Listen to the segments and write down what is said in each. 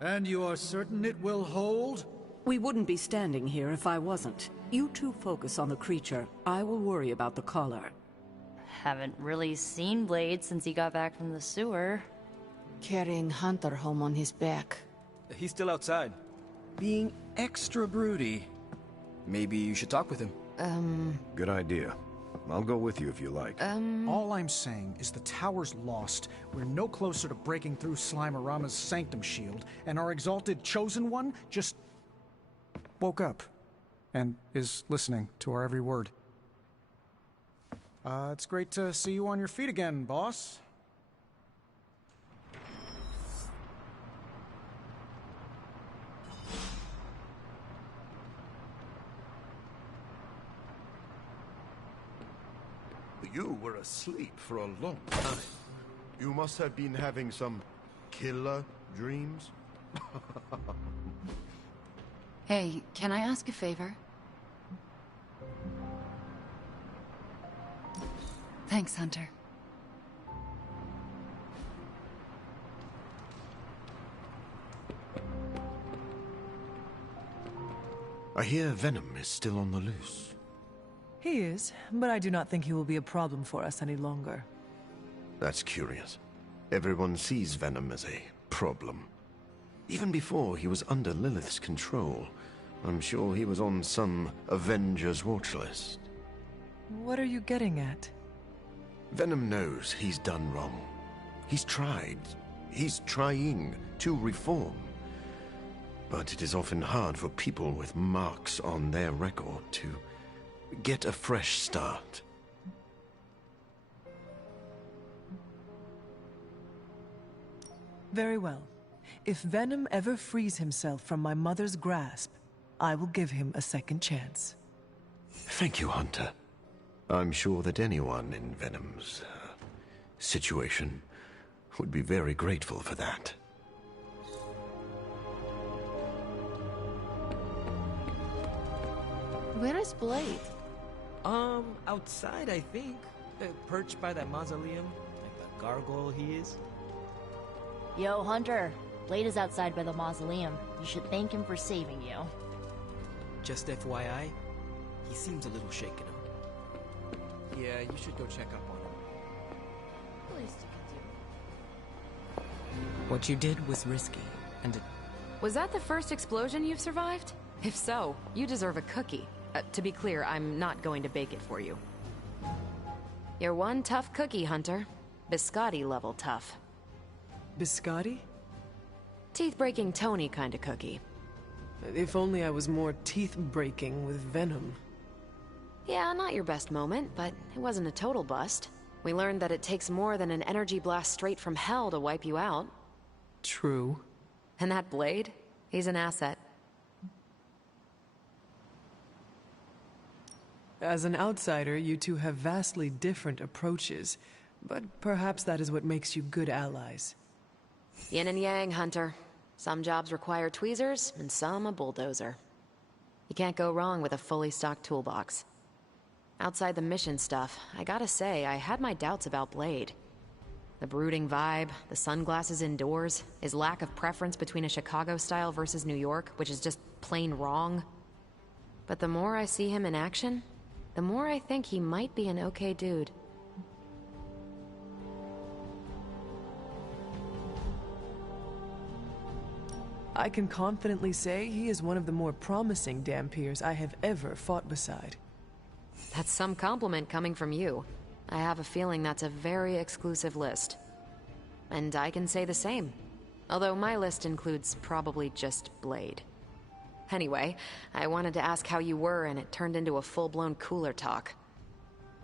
And you are certain it will hold? We wouldn't be standing here if I wasn't. You two focus on the creature. I will worry about the collar. Haven't really seen Blade since he got back from the sewer. Carrying Hunter home on his back. He's still outside. Being extra broody. Maybe you should talk with him. Good idea. I'll go with you if you like. All I'm saying is the tower's lost. We're no closer to breaking through Slimerama's sanctum shield, and our exalted chosen one just woke up and is listening to our every word. It's great to see you on your feet again, boss. You were asleep for a long time. You must have been having some killer dreams. Hey, can I ask a favor? Thanks, Hunter. I hear Venom is still on the loose. He is, but I do not think he will be a problem for us any longer. That's curious. Everyone sees Venom as a problem. Even before he was under Lilith's control, I'm sure he was on some Avengers watch list. What are you getting at? Venom knows he's done wrong. He's tried. He's trying to reform. But it is often hard for people with marks on their record to get a fresh start. Very well. If Venom ever frees himself from my mother's grasp, I will give him a second chance. Thank you, Hunter. I'm sure that anyone in Venom's situation would be very grateful for that. Where is Blade? Outside, I think. Perched by that mausoleum, like the gargoyle he is. Yo, Hunter. Blade is outside by the mausoleum. You should thank him for saving you. Just FYI, he seems a little shaken up. Yeah, you should go check up on him. Please continue. What you did was risky, and it... Was that the first explosion you've survived? If so, you deserve a cookie. To be clear, I'm not going to bake it for you. You're one tough cookie, Hunter. Biscotti level tough. Biscotti? Teeth-breaking Tony kind of cookie. If only I was more teeth-breaking with Venom. Yeah, not your best moment, but it wasn't a total bust. We learned that it takes more than an energy blast straight from hell to wipe you out. True. And that Blade? He's an asset. As an outsider, you two have vastly different approaches, but perhaps that is what makes you good allies. Yin and yang, Hunter. Some jobs require tweezers, and some a bulldozer. You can't go wrong with a fully stocked toolbox. Outside the mission stuff, I gotta say, I had my doubts about Blade. The brooding vibe, the sunglasses indoors, his lack of preference between a Chicago style versus New York, which is just plain wrong. But the more I see him in action, the more I think he might be an okay dude. I can confidently say he is one of the more promising Dhampirs I have ever fought beside. That's some compliment coming from you. I have a feeling that's a very exclusive list. And I can say the same. Although my list includes probably just Blade. Anyway, I wanted to ask how you were, and it turned into a full-blown cooler talk.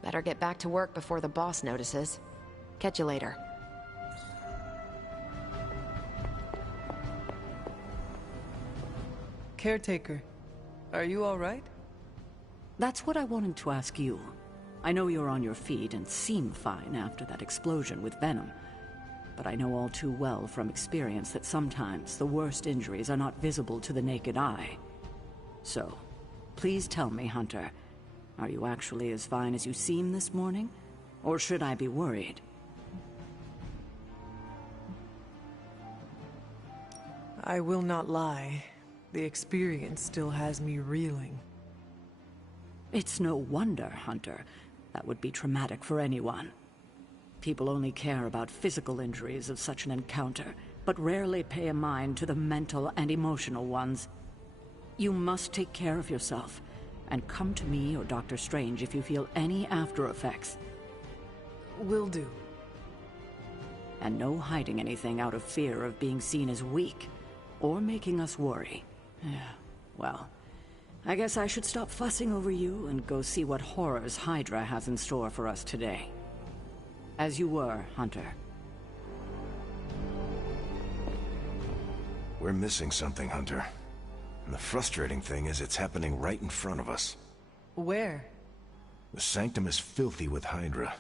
Better get back to work before the boss notices. Catch you later. Caretaker, are you all right? That's what I wanted to ask you. I know you're on your feet and seem fine after that explosion with Venom. But I know all too well from experience that sometimes the worst injuries are not visible to the naked eye. So, please tell me, Hunter, are you actually as fine as you seem this morning? Or should I be worried? I will not lie. The experience still has me reeling. It's no wonder, Hunter. That would be traumatic for anyone. People only care about physical injuries of such an encounter, but rarely pay a mind to the mental and emotional ones. You must take care of yourself, and come to me or Dr. Strange if you feel any after effects. Will do. And no hiding anything out of fear of being seen as weak, or making us worry. Well, I guess I should stop fussing over you and go see what horrors Hydra has in store for us today. As you were, Hunter. We're missing something, Hunter. And the frustrating thing is it's happening right in front of us. Where? The Sanctum is filthy with Hydra.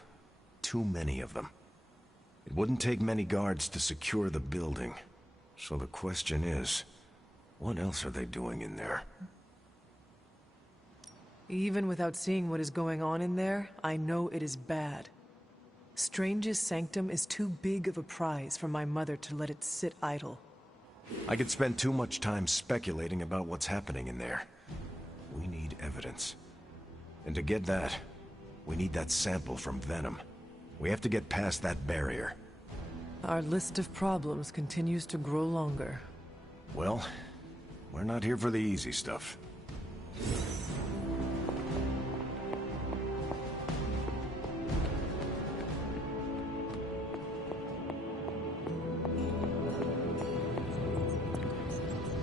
Too many of them. It wouldn't take many guards to secure the building. So the question is, what else are they doing in there? Even without seeing what is going on in there, I know it is bad. Strange's Sanctum is too big of a prize for my mother to let it sit idle. I could spend too much time speculating about what's happening in there. We need evidence. And to get that, we need that sample from Venom. We have to get past that barrier. Our list of problems continues to grow longer. Well, we're not here for the easy stuff.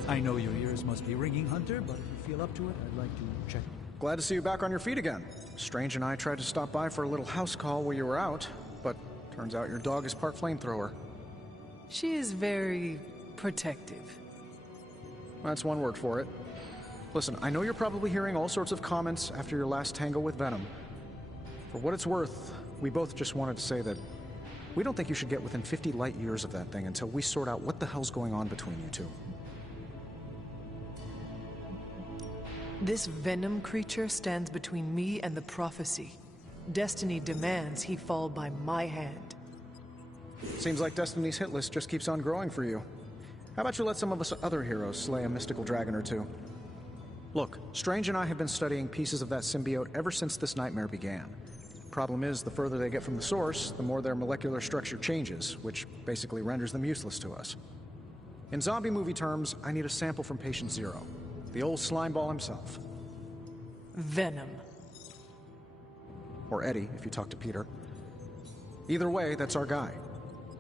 I know your ears must be ringing, Hunter, but if you feel up to it, I'd like to check. Glad to see you back on your feet again. Strange and I tried to stop by for a little house call while you were out, but turns out your dog is part flamethrower. She is very protective. That's one word for it. Listen, I know you're probably hearing all sorts of comments after your last tangle with Venom. For what it's worth, we both just wanted to say that we don't think you should get within 50 light years of that thing until we sort out what the hell's going on between you two. This Venom creature stands between me and the prophecy. Destiny demands he fall by my hand. Seems like Destiny's hit list just keeps on growing for you. How about you let some of us other heroes slay a mystical dragon or two? Look, Strange and I have been studying pieces of that symbiote ever since this nightmare began. Problem is, the further they get from the source, the more their molecular structure changes, which basically renders them useless to us. In zombie movie terms, I need a sample from Patient Zero. The old slimeball himself. Venom. Or Eddie, if you talk to Peter. Either way, that's our guy.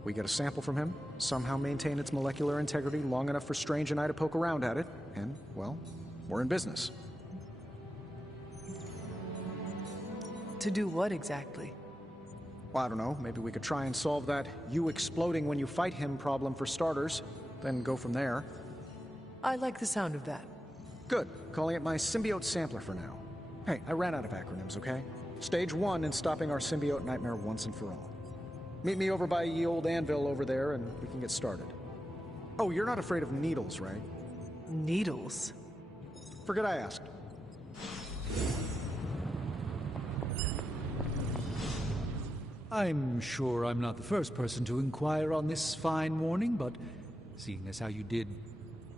We get a sample from him, somehow maintain its molecular integrity long enough for Strange and I to poke around at it, and, well, we're in business. To do what exactly? Well, I don't know. Maybe we could try and solve that you exploding when you fight him problem for starters, then go from there. I like the sound of that. Good. Calling it my symbiote sampler for now. Hey, I ran out of acronyms, okay? Stage 1 in stopping our symbiote nightmare once and for all. Meet me over by ye old anvil over there and we can get started. Oh, you're not afraid of needles, right? Needles? Forget I asked. I'm sure I'm not the first person to inquire on this fine morning, but seeing as how you did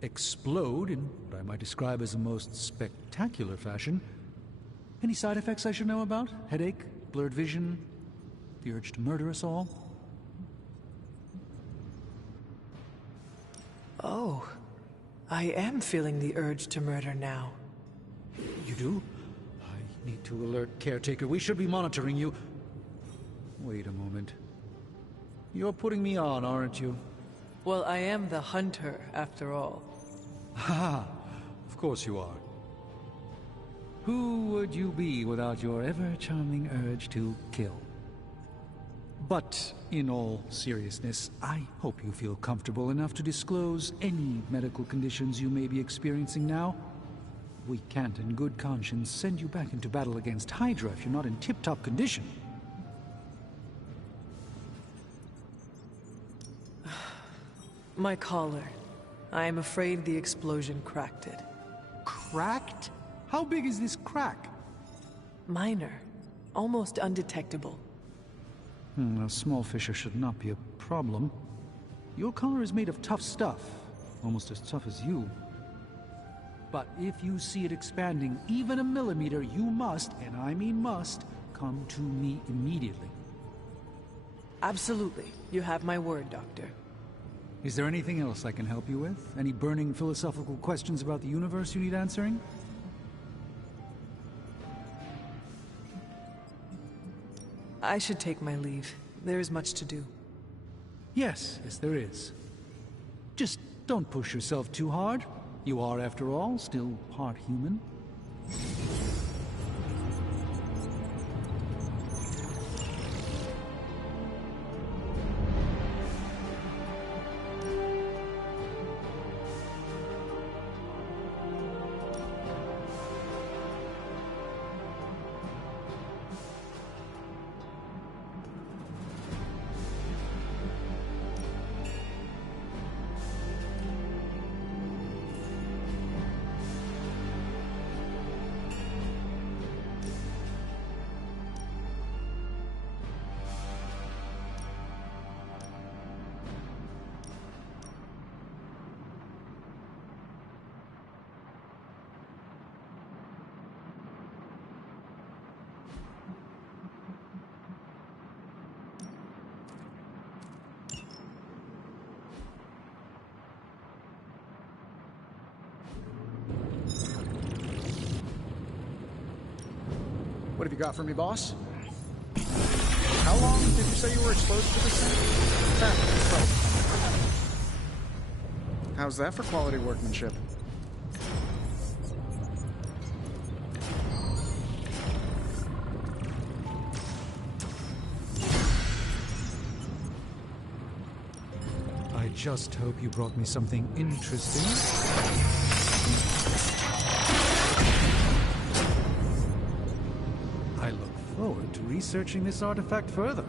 explode in what I might describe as a most spectacular fashion, any side effects I should know about? Headache? Blurred vision? The urge to murder us all? Oh, I am feeling the urge to murder now. You do? I need to alert Caretaker. We should be monitoring you. Wait a moment. You're putting me on, aren't you? Well, I am the hunter, after all. Ha! Of course you are. Who would you be without your ever-charming urge to kill? But, in all seriousness, I hope you feel comfortable enough to disclose any medical conditions you may be experiencing now. We can't in good conscience send you back into battle against Hydra if you're not in tip-top condition. My collar. I am afraid the explosion cracked it. Cracked? How big is this crack? Minor. Almost undetectable. A small fissure should not be a problem. Your collar is made of tough stuff. almost as tough as you. But if you see it expanding even a millimeter, you must, and I mean must, come to me immediately. Absolutely. You have my word, Doctor. Is there anything else I can help you with? Any burning philosophical questions about the universe you need answering? I should take my leave. There is much to do. Yes, there is. Just don't push yourself too hard. You are, after all, still part human. What have you got for me, boss? How long did you say you were exposed to this thing? How's that for quality workmanship? I just hope you brought me something interesting. I look forward to researching this artifact further.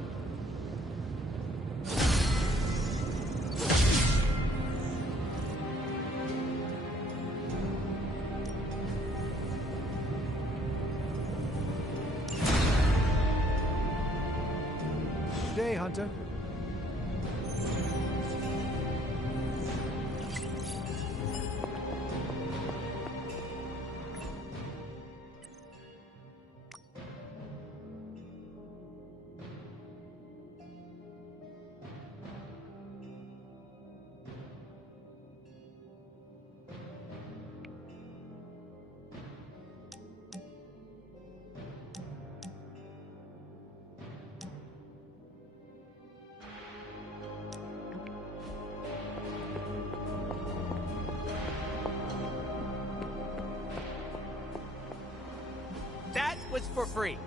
Good day, Hunter. That was for free.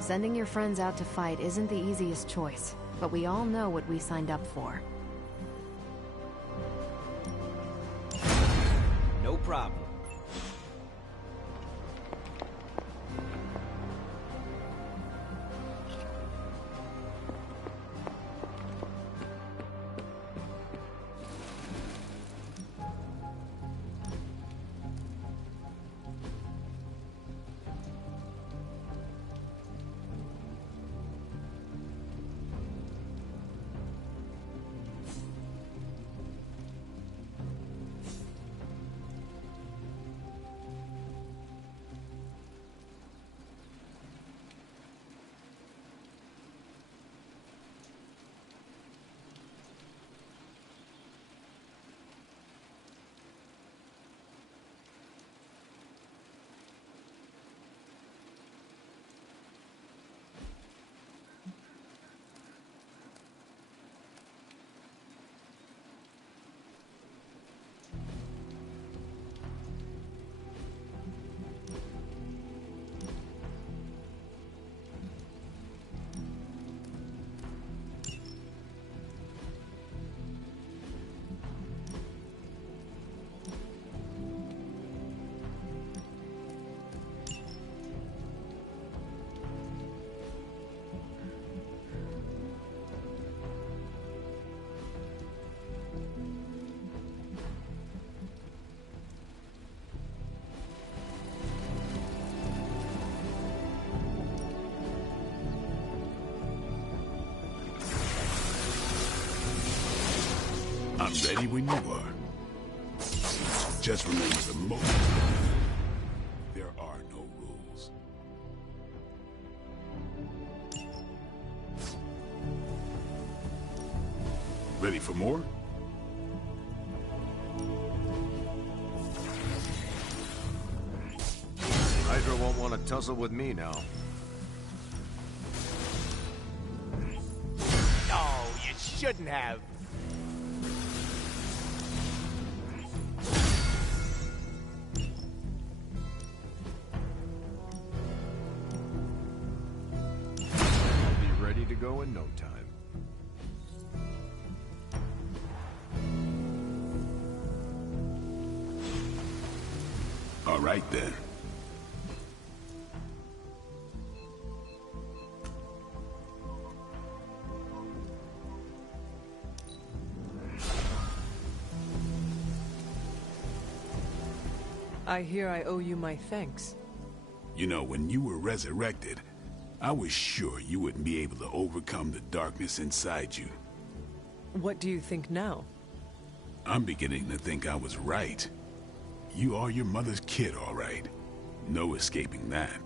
Sending your friends out to fight isn't the easiest choice, but we all know what we signed up for. No problem. I'm ready when you are. Just remember the most. There are no rules. Ready for more? Hydra won't want to tussle with me now. No, you shouldn't have. I'll be ready to go in no time. All right then. I hear I owe you my thanks. You know, when you were resurrected, I was sure you wouldn't be able to overcome the darkness inside you. What do you think now? I'm beginning to think I was right. You are your mother's kid, all right. No escaping that.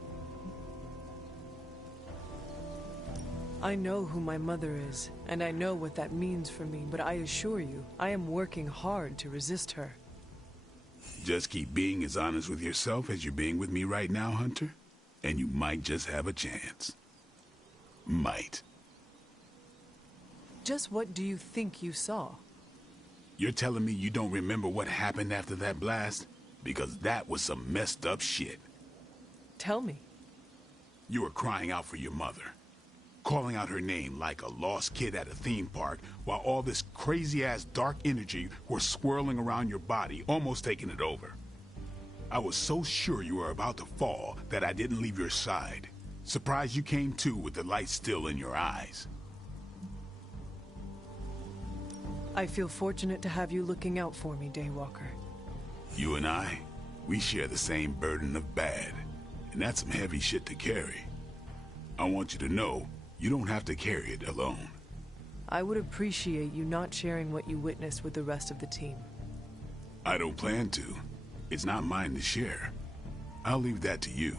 I know who my mother is, and I know what that means for me, but I assure you, I am working hard to resist her. Just keep being as honest with yourself as you're being with me right now, Hunter, and you might just have a chance. Might. Just what do you think you saw? You're telling me you don't remember what happened after that blast? Because that was some messed up shit. Tell me. You were crying out for your mother, calling out her name like a lost kid at a theme park, while all this crazy-ass dark energy was swirling around your body, almost taking it over. I was so sure you were about to fall that I didn't leave your side. Surprised you came to with the light still in your eyes. I feel fortunate to have you looking out for me, Daywalker. You and I, we share the same burden of bad, and that's some heavy shit to carry. I want you to know, you don't have to carry it alone. I would appreciate you not sharing what you witnessed with the rest of the team. I don't plan to. It's not mine to share. I'll leave that to you.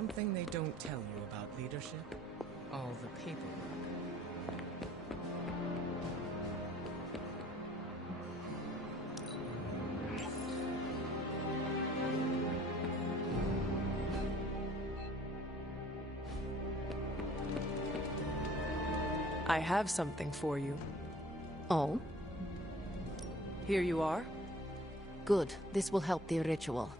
Something they don't tell you about leadership? All the paperwork. I have something for you. Oh? Here you are. Good. This will help the ritual.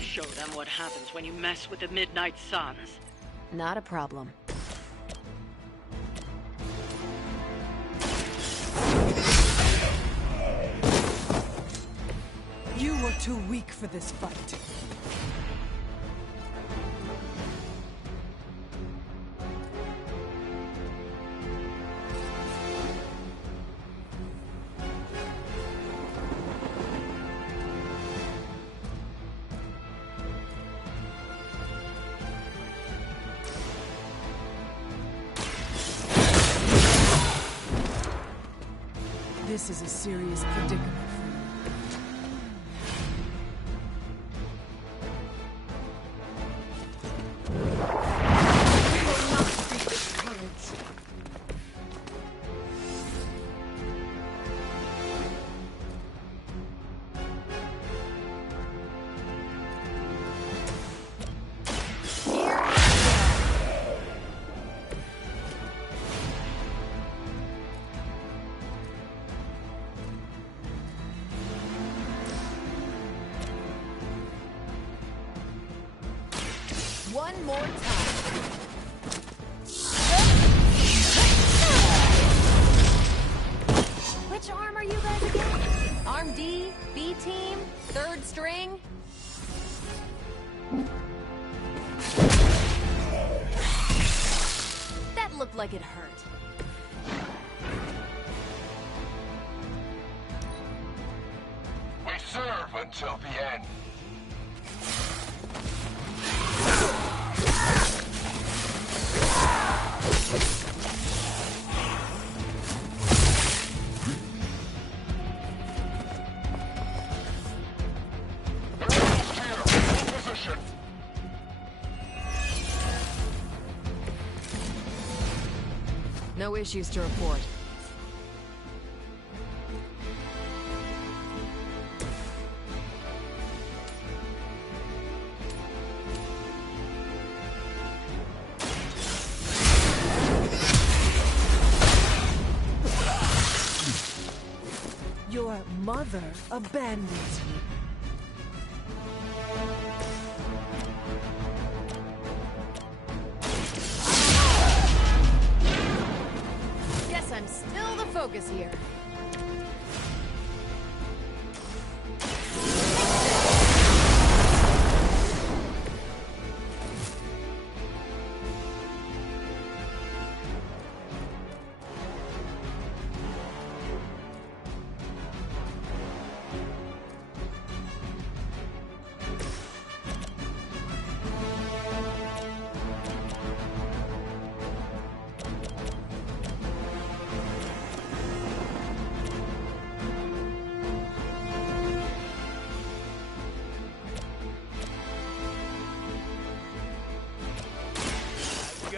Show them what happens when you mess with the Midnight Suns. Not a problem. You were too weak for this fight. This is a serious predicament for you. We will not defeat this courage. One more time. Which arm are you guys again? Arm D, B team, third string? That looked like it hurt. We serve until the end. No issues to report. Your mother abandons you. Guess I'm still the focus here.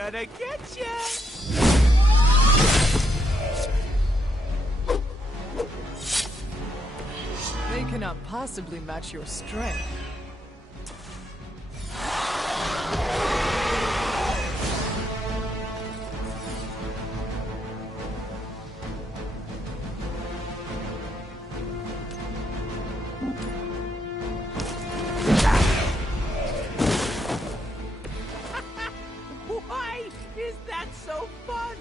Gonna get ya! They cannot possibly match your strength. Why is that so fun?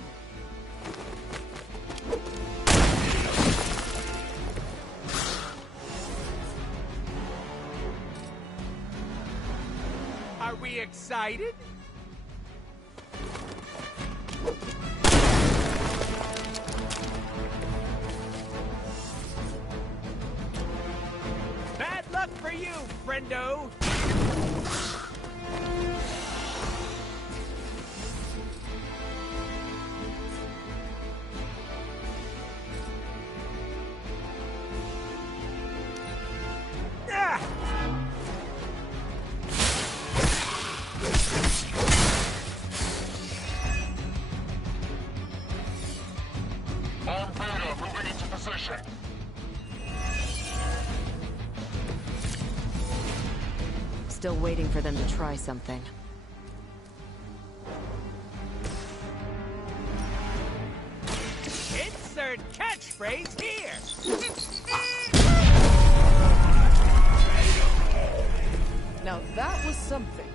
Are we excited? Bad luck for you, friendo! Ah! On Beta, moving into position. Still waiting for them to try something. Insert catchphrase here! Now that was something.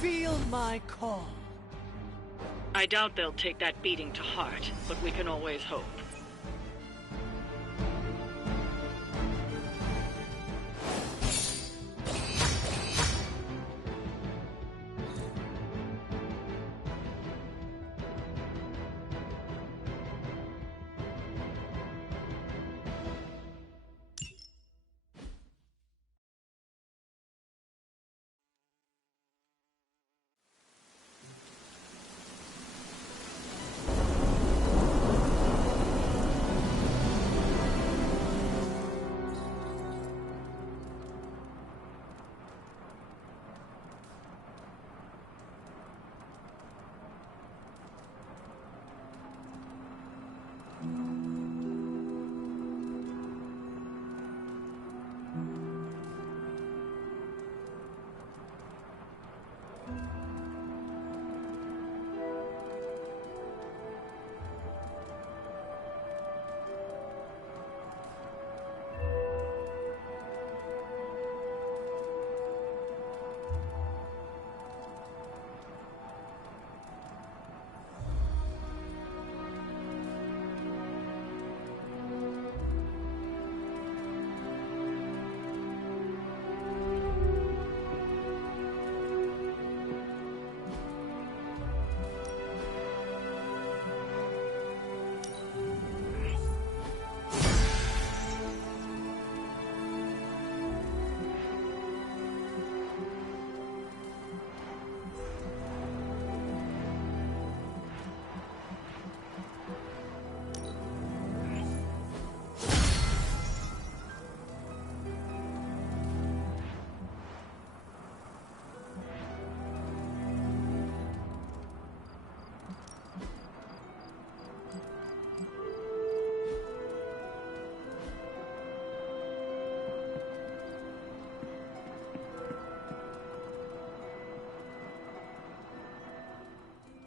Feel my call. I doubt they'll take that beating to heart, but we can always hope.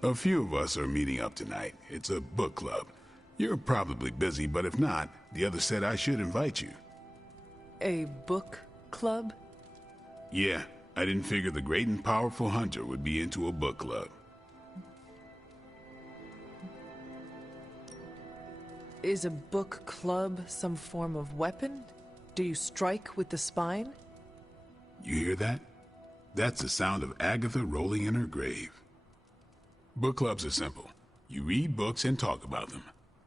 A few of us are meeting up tonight. It's a book club. You're probably busy, but if not, the others said I should invite you. A book club? Yeah, I didn't figure the great and powerful Hunter would be into a book club. Is a book club some form of weapon? Do you strike with the spine? You hear that? That's the sound of Agatha rolling in her grave. Book clubs are simple. You read books and talk about them.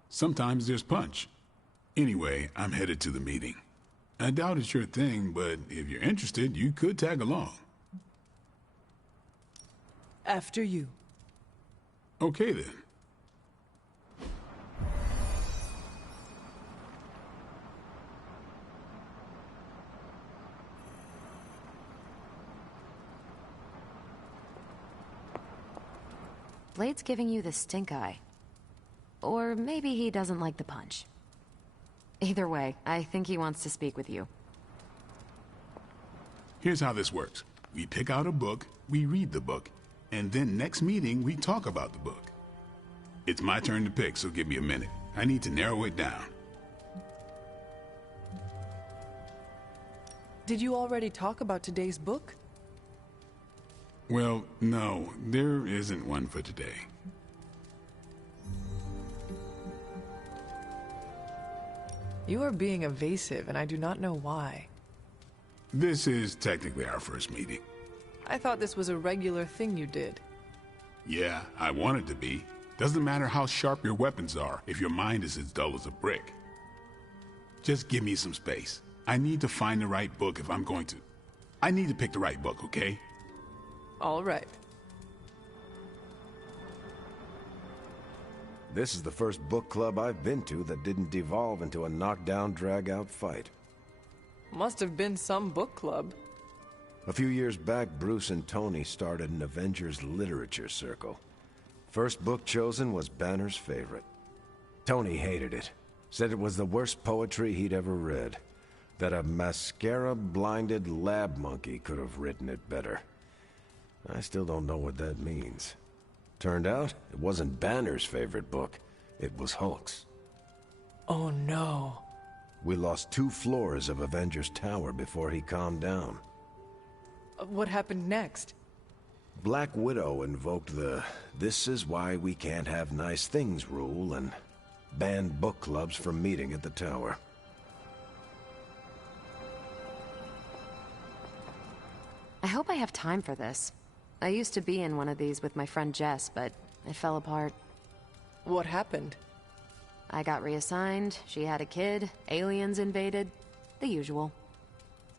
Sometimes there's punch. Anyway, I'm headed to the meeting. I doubt it's your thing, but if you're interested, you could tag along. After you. Okay then. Blade's giving you the stink eye. Or maybe he doesn't like the punch. Either way, I think he wants to speak with you. Here's how this works. We pick out a book, we read the book, and then next meeting we talk about the book. It's my turn to pick, so give me a minute. I need to narrow it down. Did you already talk about today's book? Well, no, there isn't one for today. You are being evasive, and I do not know why. This is technically our first meeting. I thought this was a regular thing you did. Yeah, I want it to be. Doesn't matter how sharp your weapons are if your mind is as dull as a brick. Just give me some space. I need to find the right book if I'm going to... I need to pick the right book, okay? All right. This is the first book club I've been to that didn't devolve into a knockdown, drag-out fight. Must have been some book club. A few years back, Bruce and Tony started an Avengers literature circle. First book chosen was Banner's favorite. Tony hated it. Said it was the worst poetry he'd ever read. That a mascara-blinded lab monkey could have written it better. I still don't know what that means. Turned out, it wasn't Banner's favorite book. It was Hulk's. Oh no. We lost 2 floors of Avengers Tower before he calmed down. What happened next? Black Widow invoked the "this is why we can't have nice things" rule and banned book clubs from meeting at the tower. I hope I have time for this. I used to be in one of these with my friend Jess, but it fell apart. What happened? I got reassigned, she had a kid, aliens invaded, the usual.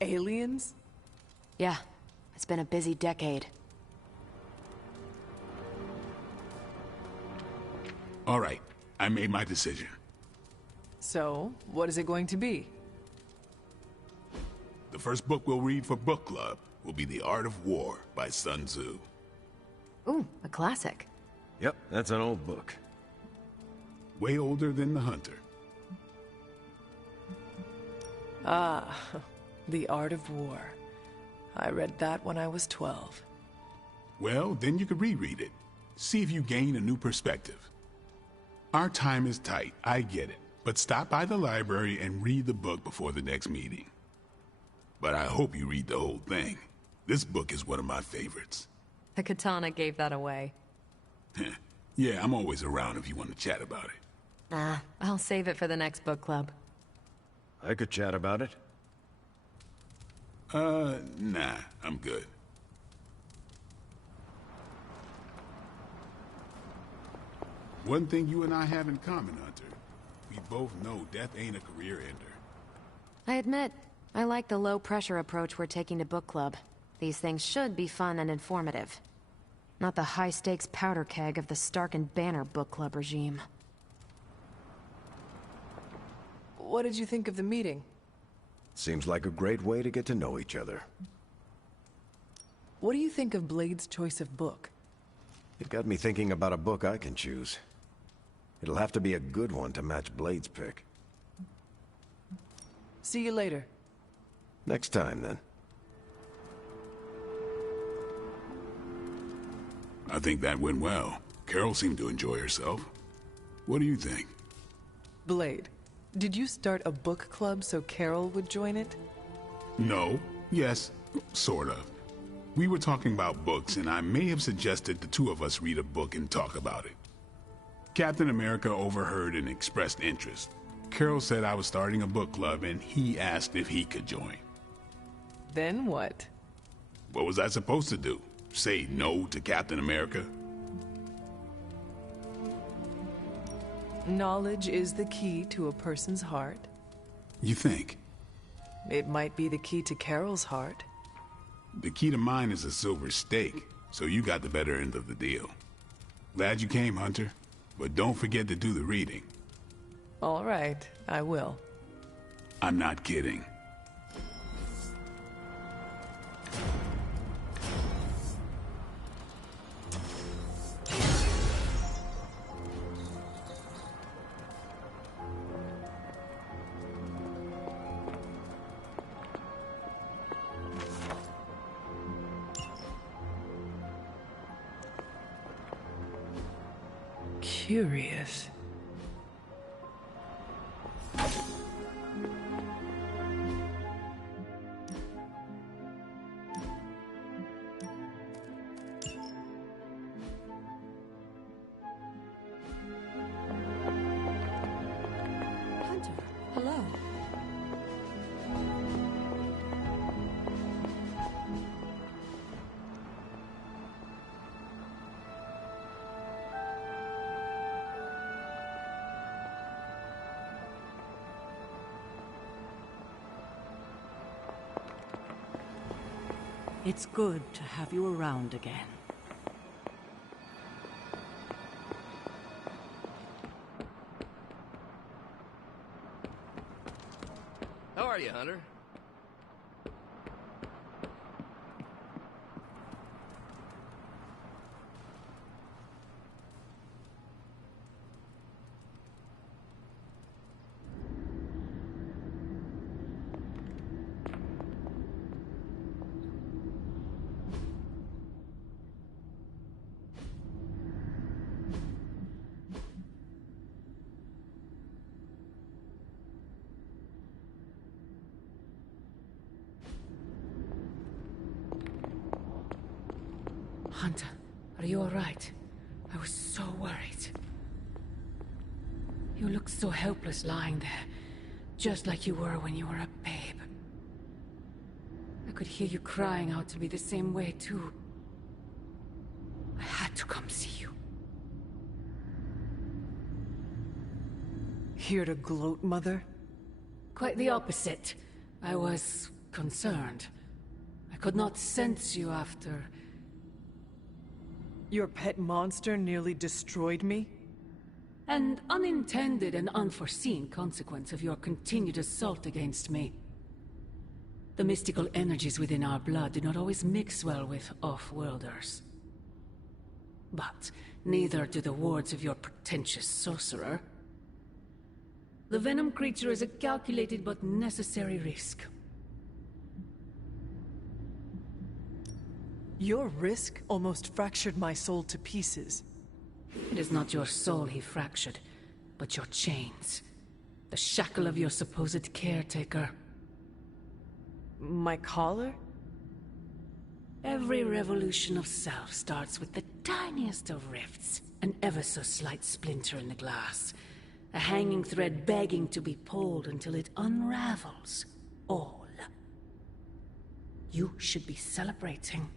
Aliens? Yeah, it's been a busy decade. All right, I made my decision. So, what is it going to be? The first book we'll read for book club will be The Art of War by Sun Tzu. Ooh, a classic. Yep, that's an old book. Way older than The Hunter. Ah, The Art of War. I read that when I was 12. Well, then you could reread it. See if you gain a new perspective. Our time is tight, I get it. But stop by the library and read the book before the next meeting. But I hope you read the whole thing. This book is one of my favorites. The katana gave that away. Yeah, I'm always around if you want to chat about it. Nah, I'll save it for the next book club. I could chat about it. Nah, I'm good. One thing you and I have in common, Hunter. We both know death ain't a career ender. I admit, I like the low-pressure approach we're taking to book club. These things should be fun and informative. Not the high-stakes powder keg of the Stark and Banner book club regime. What did you think of the meeting? Seems like a great way to get to know each other. What do you think of Blade's choice of book? It got me thinking about a book I can choose. It'll have to be a good one to match Blade's pick. See you later. Next time, then. I think that went well. Carol seemed to enjoy herself. What do you think? Blade, did you start a book club so Carol would join it? No. Yes. Sort of. We were talking about books, and I may have suggested the 2 of us read a book and talk about it. Captain America overheard and expressed interest. Carol said I was starting a book club, and he asked if he could join. Then what? What was I supposed to do? Say no to Captain America? Knowledge is the key to a person's heart. You think? It might be the key to Carol's heart. The key to mine is a silver stake, so you got the better end of the deal. Glad you came, Hunter, but don't forget to do the reading. All right, I will. I'm not kidding. Curious. Hunter, hello. It's good to have you around again. How are you, Hunter? Hunter, are you alright? I was so worried. You look so helpless lying there, just like you were when you were a babe. I could hear you crying out to be the same way too. I had to come see you. Here to gloat, Mother? Quite the opposite. I was concerned. I could not sense you after... Your pet monster nearly destroyed me? An unintended and unforeseen consequence of your continued assault against me. The mystical energies within our blood do not always mix well with off-worlders. But neither do the wards of your pretentious sorcerer. The venom creature is a calculated but necessary risk. Your risk almost fractured my soul to pieces. It is not your soul he fractured, but your chains. The shackle of your supposed caretaker. My collar? Every revolution of self starts with the tiniest of rifts. An ever so slight splinter in the glass. A hanging thread begging to be pulled until it unravels. All. You should be celebrating.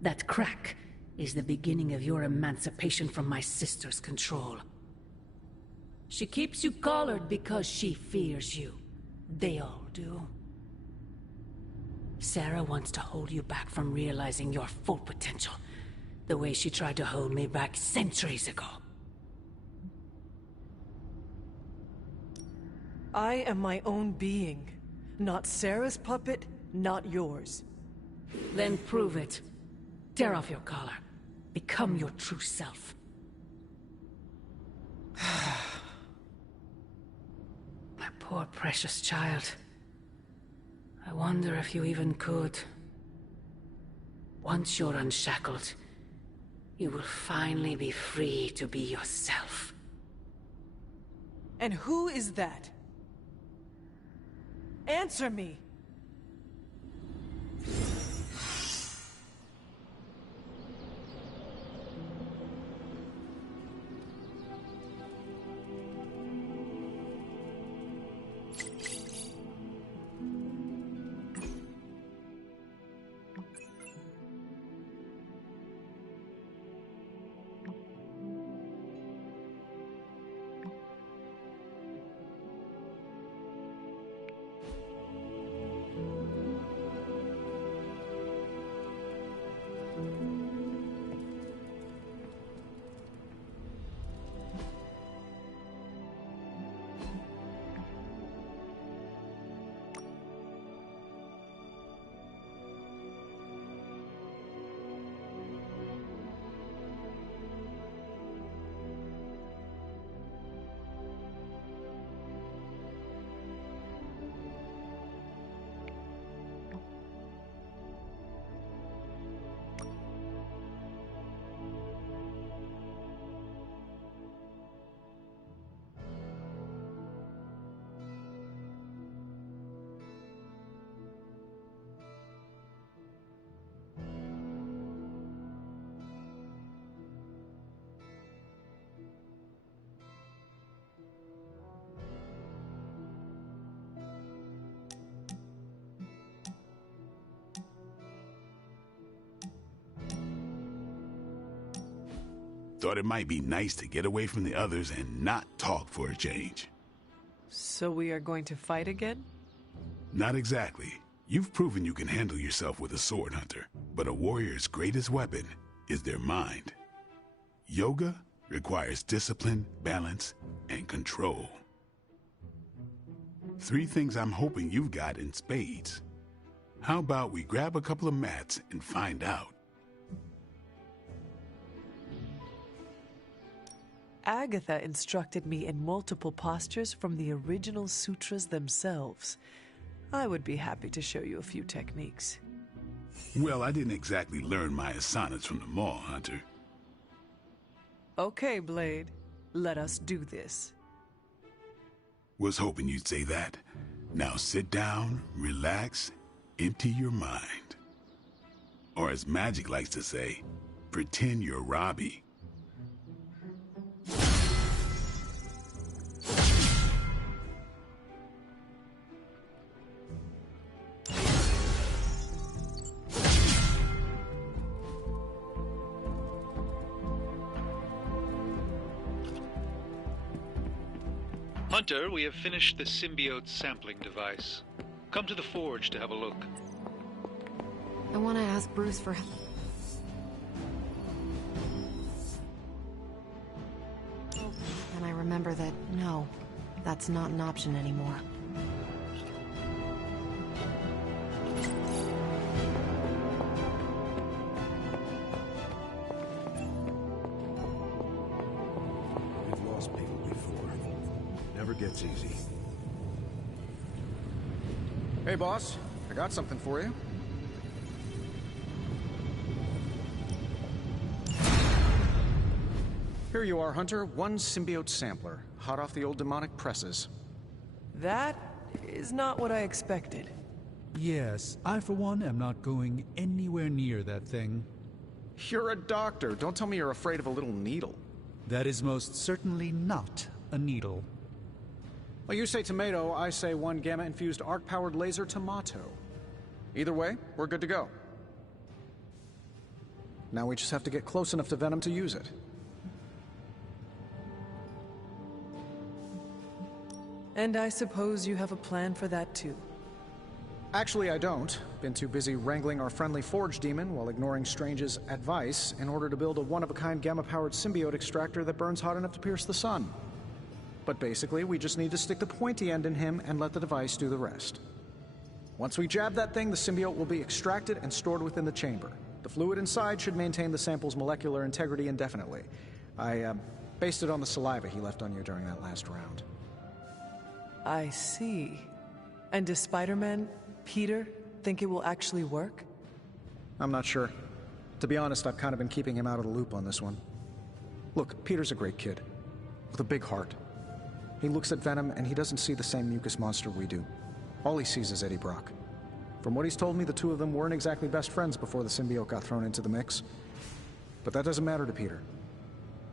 That crack is the beginning of your emancipation from my sister's control. She keeps you collared because she fears you. They all do. Sarah wants to hold you back from realizing your full potential, the way she tried to hold me back centuries ago. I am my own being. Not Sarah's puppet, not yours. Then prove it. Tear off your collar. Become your true self. My poor precious child. I wonder if you even could. Once you're unshackled, you will finally be free to be yourself. And who is that? Answer me! thought it might be nice to get away from the others and not talk for a change. So we are going to fight again? Not exactly. You've proven you can handle yourself with a sword, Hunter. But a warrior's greatest weapon is their mind. Yoga requires discipline, balance, and control. 3 things I'm hoping you've got in spades. How about we grab a couple of mats and find out? Agatha instructed me in multiple postures from the original sutras themselves. I would be happy to show you a few techniques. Well, I didn't exactly learn my asanas from the mall, Hunter. Okay, Blade. Let us do this. Was hoping you'd say that. Now sit down, relax, empty your mind. Or as Magic likes to say, pretend you're Robbie. Hunter, we have finished the symbiote sampling device. Come to the forge to have a look. I want to ask Bruce for help. And I remember that, no, that's not an option anymore. We've lost people before. Never gets easy. Hey, boss. I got something for you. Here you are, Hunter. 1 symbiote sampler, hot off the old demonic presses. That is not what I expected. Yes, I for one am not going anywhere near that thing. You're a doctor. Don't tell me you're afraid of a little needle. That is most certainly not a needle. Well, you say tomato, I say 1 gamma-infused arc-powered laser tomato. Either way, we're good to go. Now we just have to get close enough to Venom to use it. And I suppose you have a plan for that too. Actually, I don't. Been too busy wrangling our friendly Forge demon while ignoring Strange's advice in order to build a one-of-a-kind gamma-powered symbiote extractor that burns hot enough to pierce the sun. But basically, we just need to stick the pointy end in him and let the device do the rest. Once we jab that thing, the symbiote will be extracted and stored within the chamber. The fluid inside should maintain the sample's molecular integrity indefinitely. I based it on the saliva he left on you during that last round. I see. And does Spider-Man, Peter, think it will actually work? I'm not sure. To be honest, I've kind of been keeping him out of the loop on this one. Look, Peter's a great kid, with a big heart. He looks at Venom and he doesn't see the same mucus monster we do. All he sees is Eddie Brock. From what he's told me, the two of them weren't exactly best friends before the symbiote got thrown into the mix. But that doesn't matter to Peter.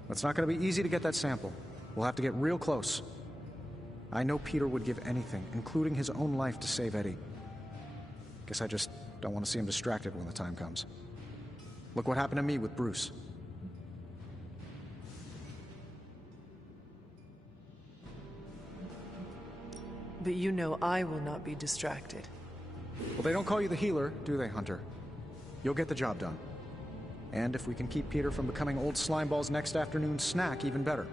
It's not going to be easy to get that sample. We'll have to get real close. I know Peter would give anything, including his own life, to save Eddie. Guess I just don't want to see him distracted when the time comes. Look what happened to me with Bruce. But you know I will not be distracted. Well, they don't call you the healer, do they, Hunter? You'll get the job done. And if we can keep Peter from becoming old Slimeball's next afternoon's snack, even better.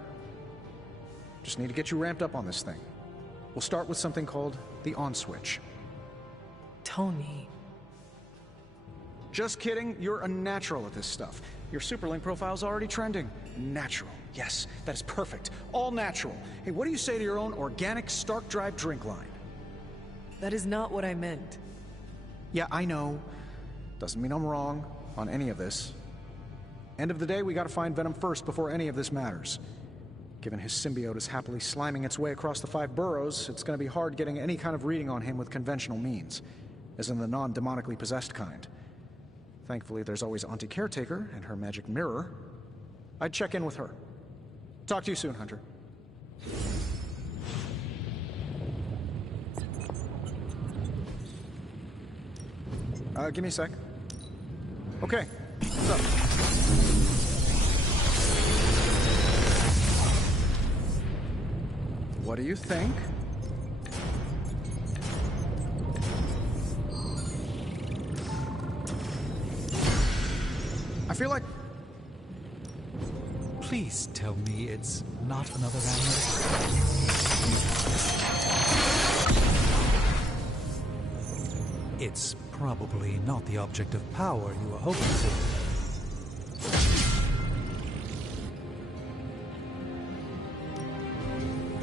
Just need to get you ramped up on this thing. We'll start with something called the on switch. Tony. Just kidding, you're a natural at this stuff. Your Superlink profile's already trending. Natural. Yes, that is perfect. All natural. Hey, what do you say to your own organic Stark Drive drink line? That is not what I meant. Yeah, I know. Doesn't mean I'm wrong on any of this. End of the day, we gotta find Venom first before any of this matters. Given his symbiote is happily sliming its way across the 5 boroughs, it's gonna be hard getting any kind of reading on him with conventional means, as in the non-demonically possessed kind. Thankfully, there's always Auntie Caretaker and her magic mirror. I'd check in with her. Talk to you soon, Hunter. Give me a sec. Okay, what's up? What do you think? I feel like... Please tell me it's not another amulet. It's probably not the object of power you were hoping for.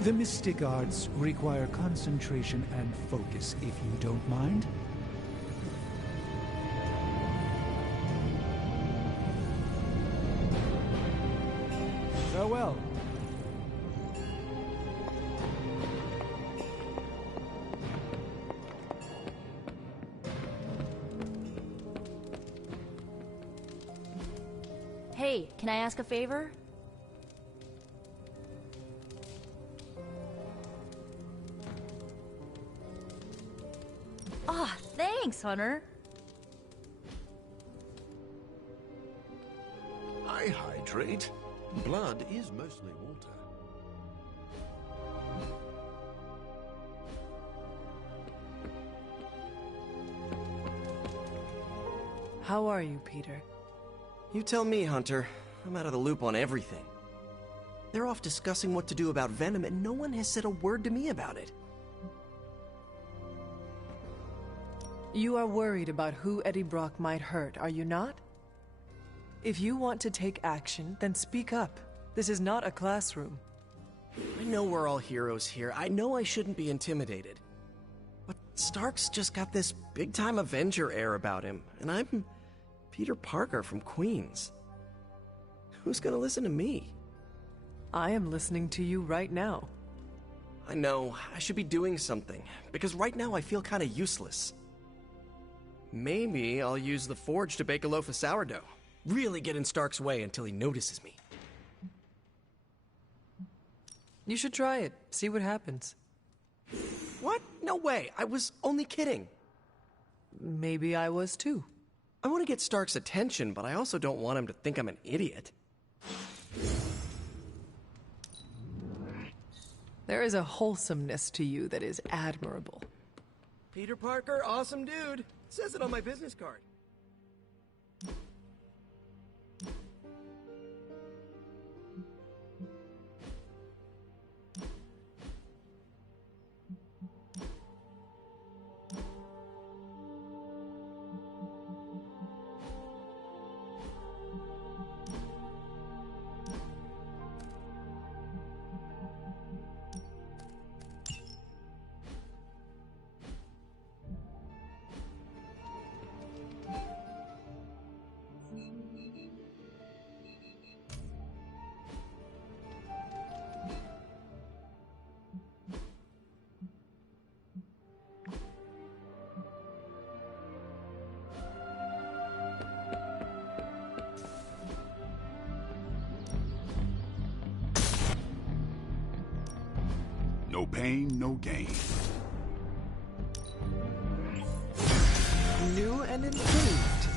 The mystic arts require concentration and focus, if you don't mind. Farewell. Hey, can I ask a favor? Ah, thanks, Hunter. I hydrate. Blood is mostly water. How are you, Peter? You tell me, Hunter. I'm out of the loop on everything. They're off discussing what to do about Venom, and no one has said a word to me about it. You are worried about who Eddie Brock might hurt, are you not? If you want to take action, then speak up. This is not a classroom. I know we're all heroes here. I know I shouldn't be intimidated. But Stark's just got this big-time Avenger air about him, and I'm Peter Parker from Queens. Who's gonna listen to me? I am listening to you right now. I know, I should be doing something, because right now I feel kinda useless. Maybe I'll use the forge to bake a loaf of sourdough. Really get in Stark's way until he notices me. You should try it. See what happens. What? No way. I was only kidding. Maybe I was too. I want to get Stark's attention, but I also don't want him to think I'm an idiot. There is a wholesomeness to you that is admirable. Peter Parker, awesome dude. It says it on my business card. No pain, no gain. New and improved.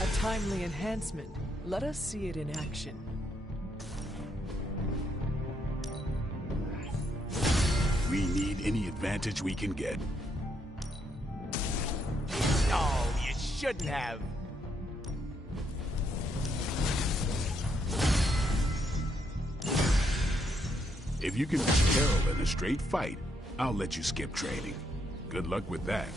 A timely enhancement. Let us see it in action. We need any advantage we can get. Oh, you shouldn't have. If you can beat Carol in a straight fight, I'll let you skip training. Good luck with that.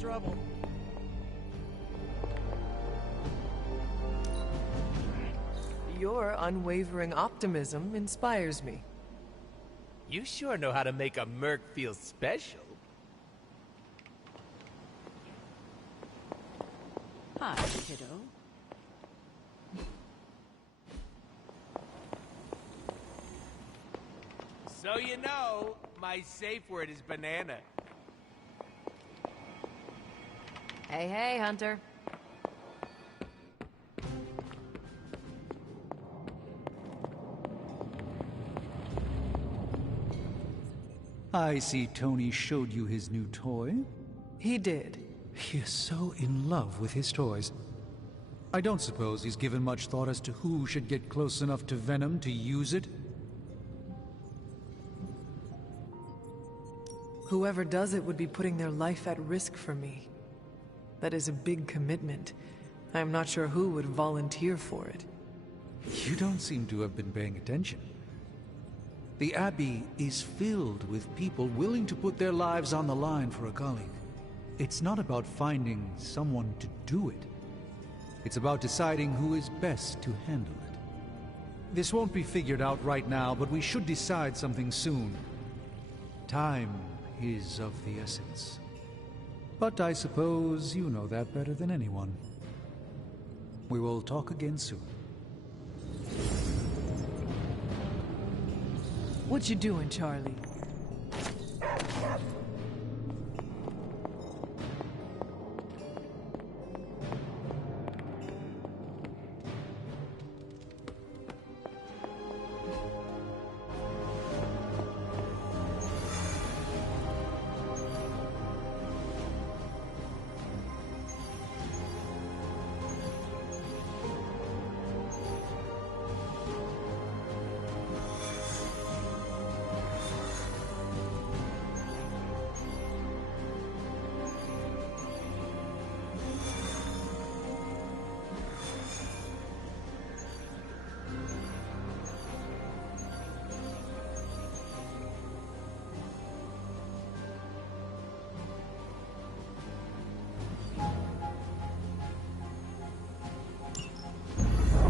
Trouble. Your unwavering optimism inspires me. You sure know how to make a merc feel special. Hi, kiddo. So you know, my safe word is banana. Hey, hey, Hunter. I see Tony showed you his new toy. He did. He is so in love with his toys. I don't suppose he's given much thought as to who should get close enough to Venom to use it. Whoever does it would be putting their life at risk for me. That is a big commitment. I am not sure who would volunteer for it. You don't seem to have been paying attention. The Abbey is filled with people willing to put their lives on the line for a colleague. It's not about finding someone to do it. It's about deciding who is best to handle it. This won't be figured out right now, but we should decide something soon. Time is of the essence. But I suppose you know that better than anyone. We will talk again soon. What you doing, Charlie?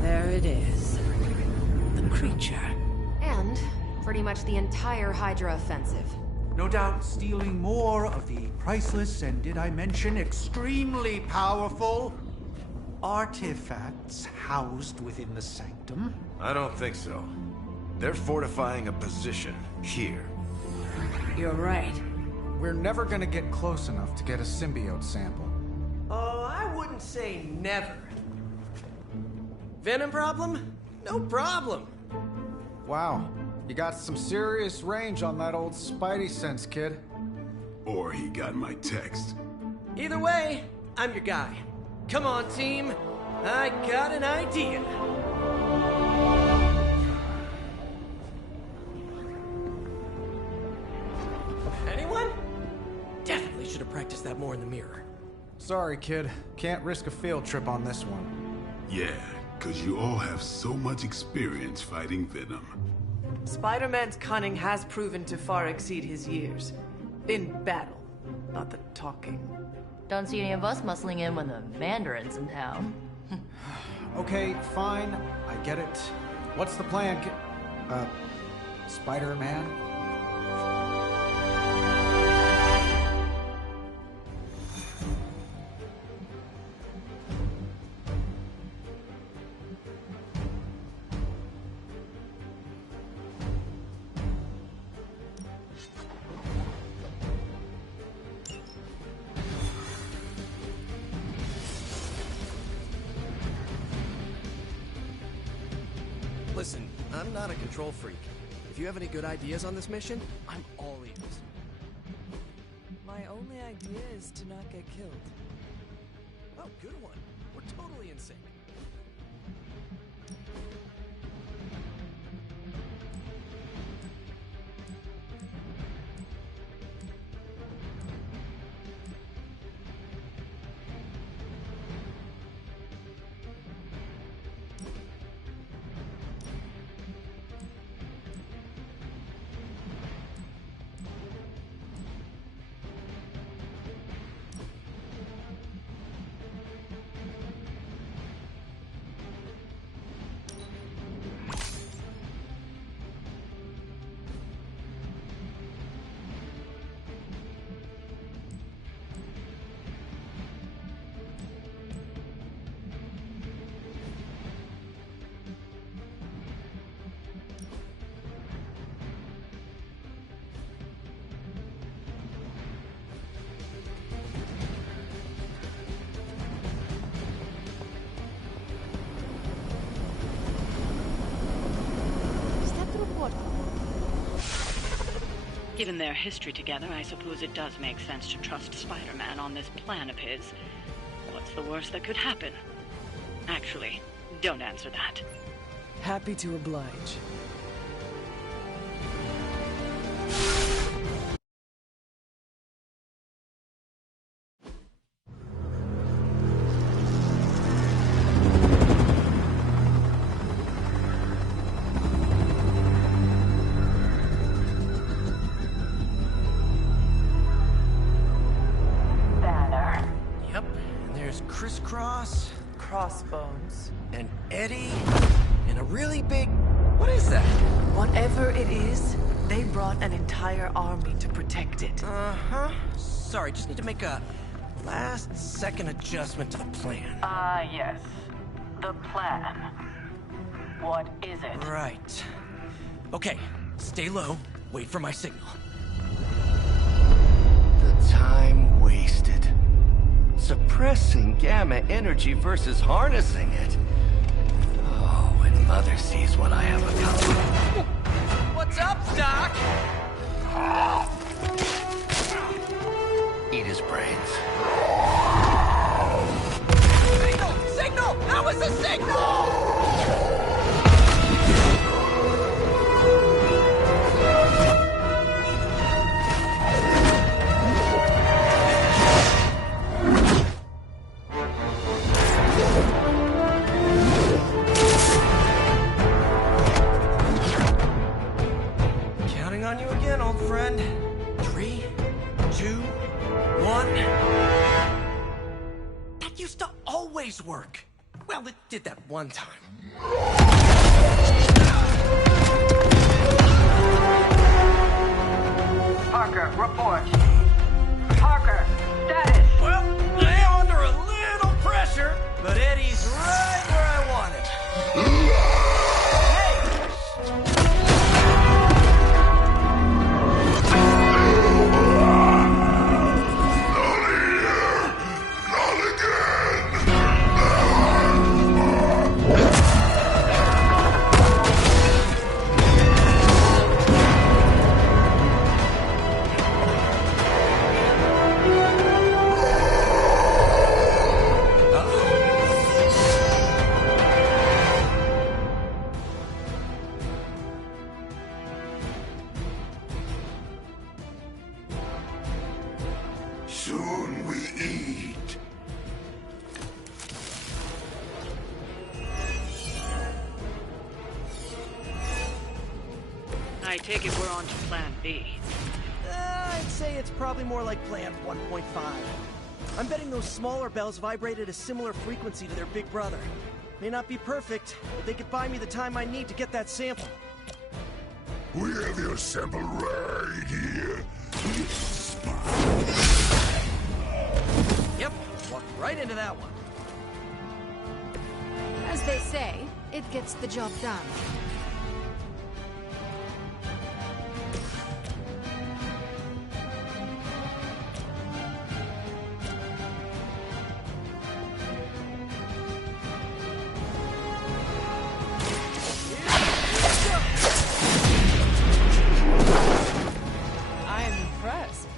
There it is. The creature. And pretty much the entire Hydra offensive. No doubt stealing more of the priceless and, did I mention, extremely powerful artifacts housed within the sanctum. I don't think so. They're fortifying a position here. You're right. We're never gonna get close enough to get a symbiote sample. Oh, I wouldn't say never. Venom problem? No problem. Wow, you got some serious range on that old Spidey sense, kid. Or he got my text. Either way, I'm your guy. Come on, team. I got an idea. Anyone? Definitely should have practiced that more in the mirror. Sorry, kid. Can't risk a field trip on this one. Yeah, because you all have so much experience fighting Venom. Spider-Man's cunning has proven to far exceed his years. In battle, not the talking. Don't see any of us muscling in when the Mandarin's in town. Okay, fine. I get it. What's the plan, Spider-Man? Listen, I'm not a control freak. If you have any good ideas on this mission, I'm all ears. My only idea is to not get killed. Oh, good one. We're totally in sync. Given their history together, I suppose it does make sense to trust Spider-Man on this plan of his. What's the worst that could happen? Actually, don't answer that. Happy to oblige. Crisscross, Crossbones, and Eddie, and a really big... What is that? Whatever it is, they brought an entire army to protect it. Uh-huh. Sorry, just need to make a last-second adjustment to the plan. Yes. The plan. What is it? Right. Okay, stay low, wait for my signal. The time wasted. Suppressing gamma energy versus harnessing it. Oh, when Mother sees what I have become. What's up, Doc? Eat his brains. Signal! Signal! That was a signal! On you again, old friend. 3, 2, 1. That used to always work. Well, it did that one time. Parker, report. Parker, status. Well, I am under a little pressure, but Eddie's right where I want him. Soon we eat. I take it we're on to plan B. I'd say it's probably more like plan 1.5. I'm betting those smaller bells vibrate at a similar frequency to their big brother. May not be perfect, but they could buy me the time I need to get that sample. We have your sample right here. Yep, walked right into that one. As they say, it gets the job done. I am impressed.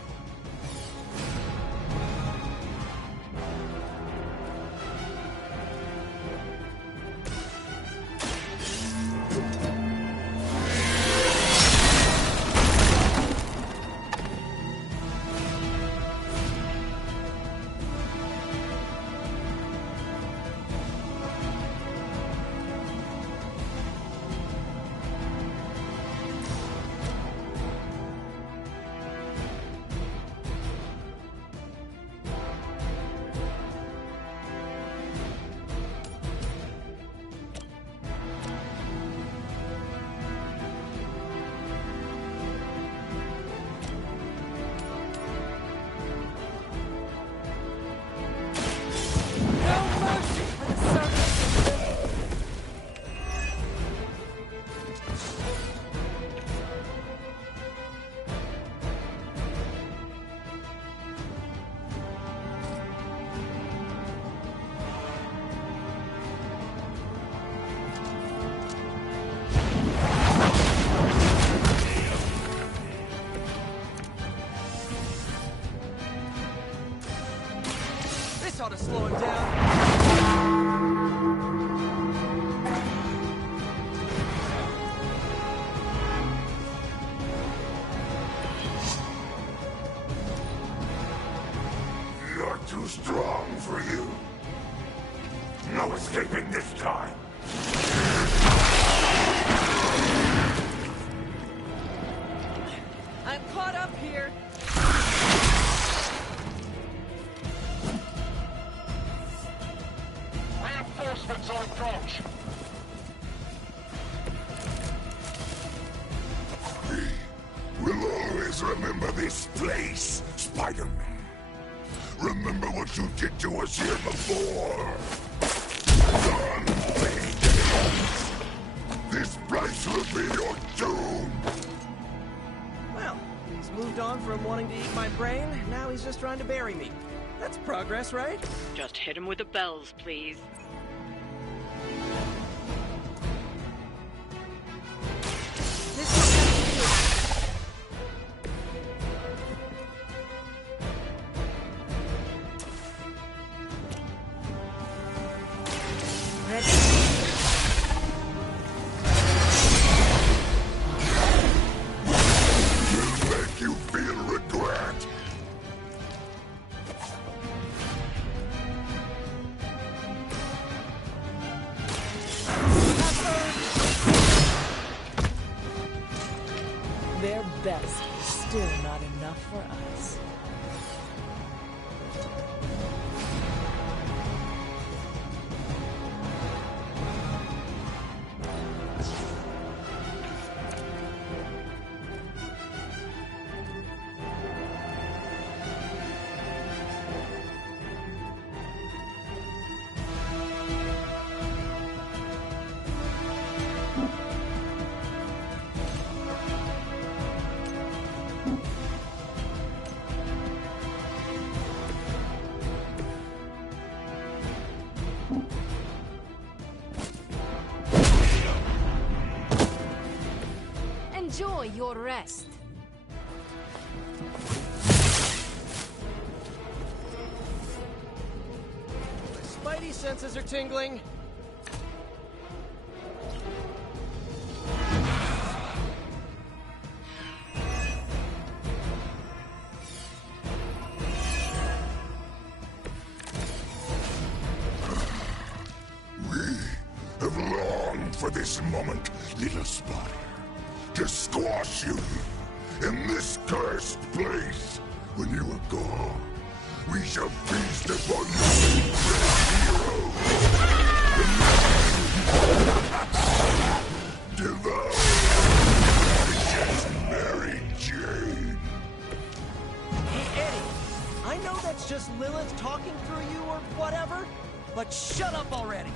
escaping this time. I'm caught up here. Reinforcements on approach. We'll always remember this place, Spider-Man. Remember what you did to us here before. This place will be your doom. Well, he's moved on from wanting to eat my brain. Now he's just trying to bury me. That's progress, right? Just hit him with the bells, please. Their best is still not enough for us. Enjoy your rest. My spidey senses are tingling. Have longed for this moment, little Spider, to squash you in this cursed place. When you are gone, we shall feast upon your great hero. Devour precious Mary Jane. Hey, Eddie, I know that's just Lilith talking through you or whatever, but shut up already.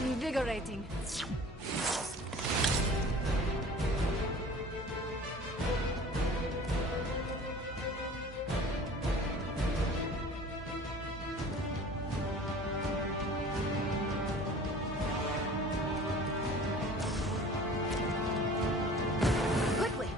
Invigorating. Quickly.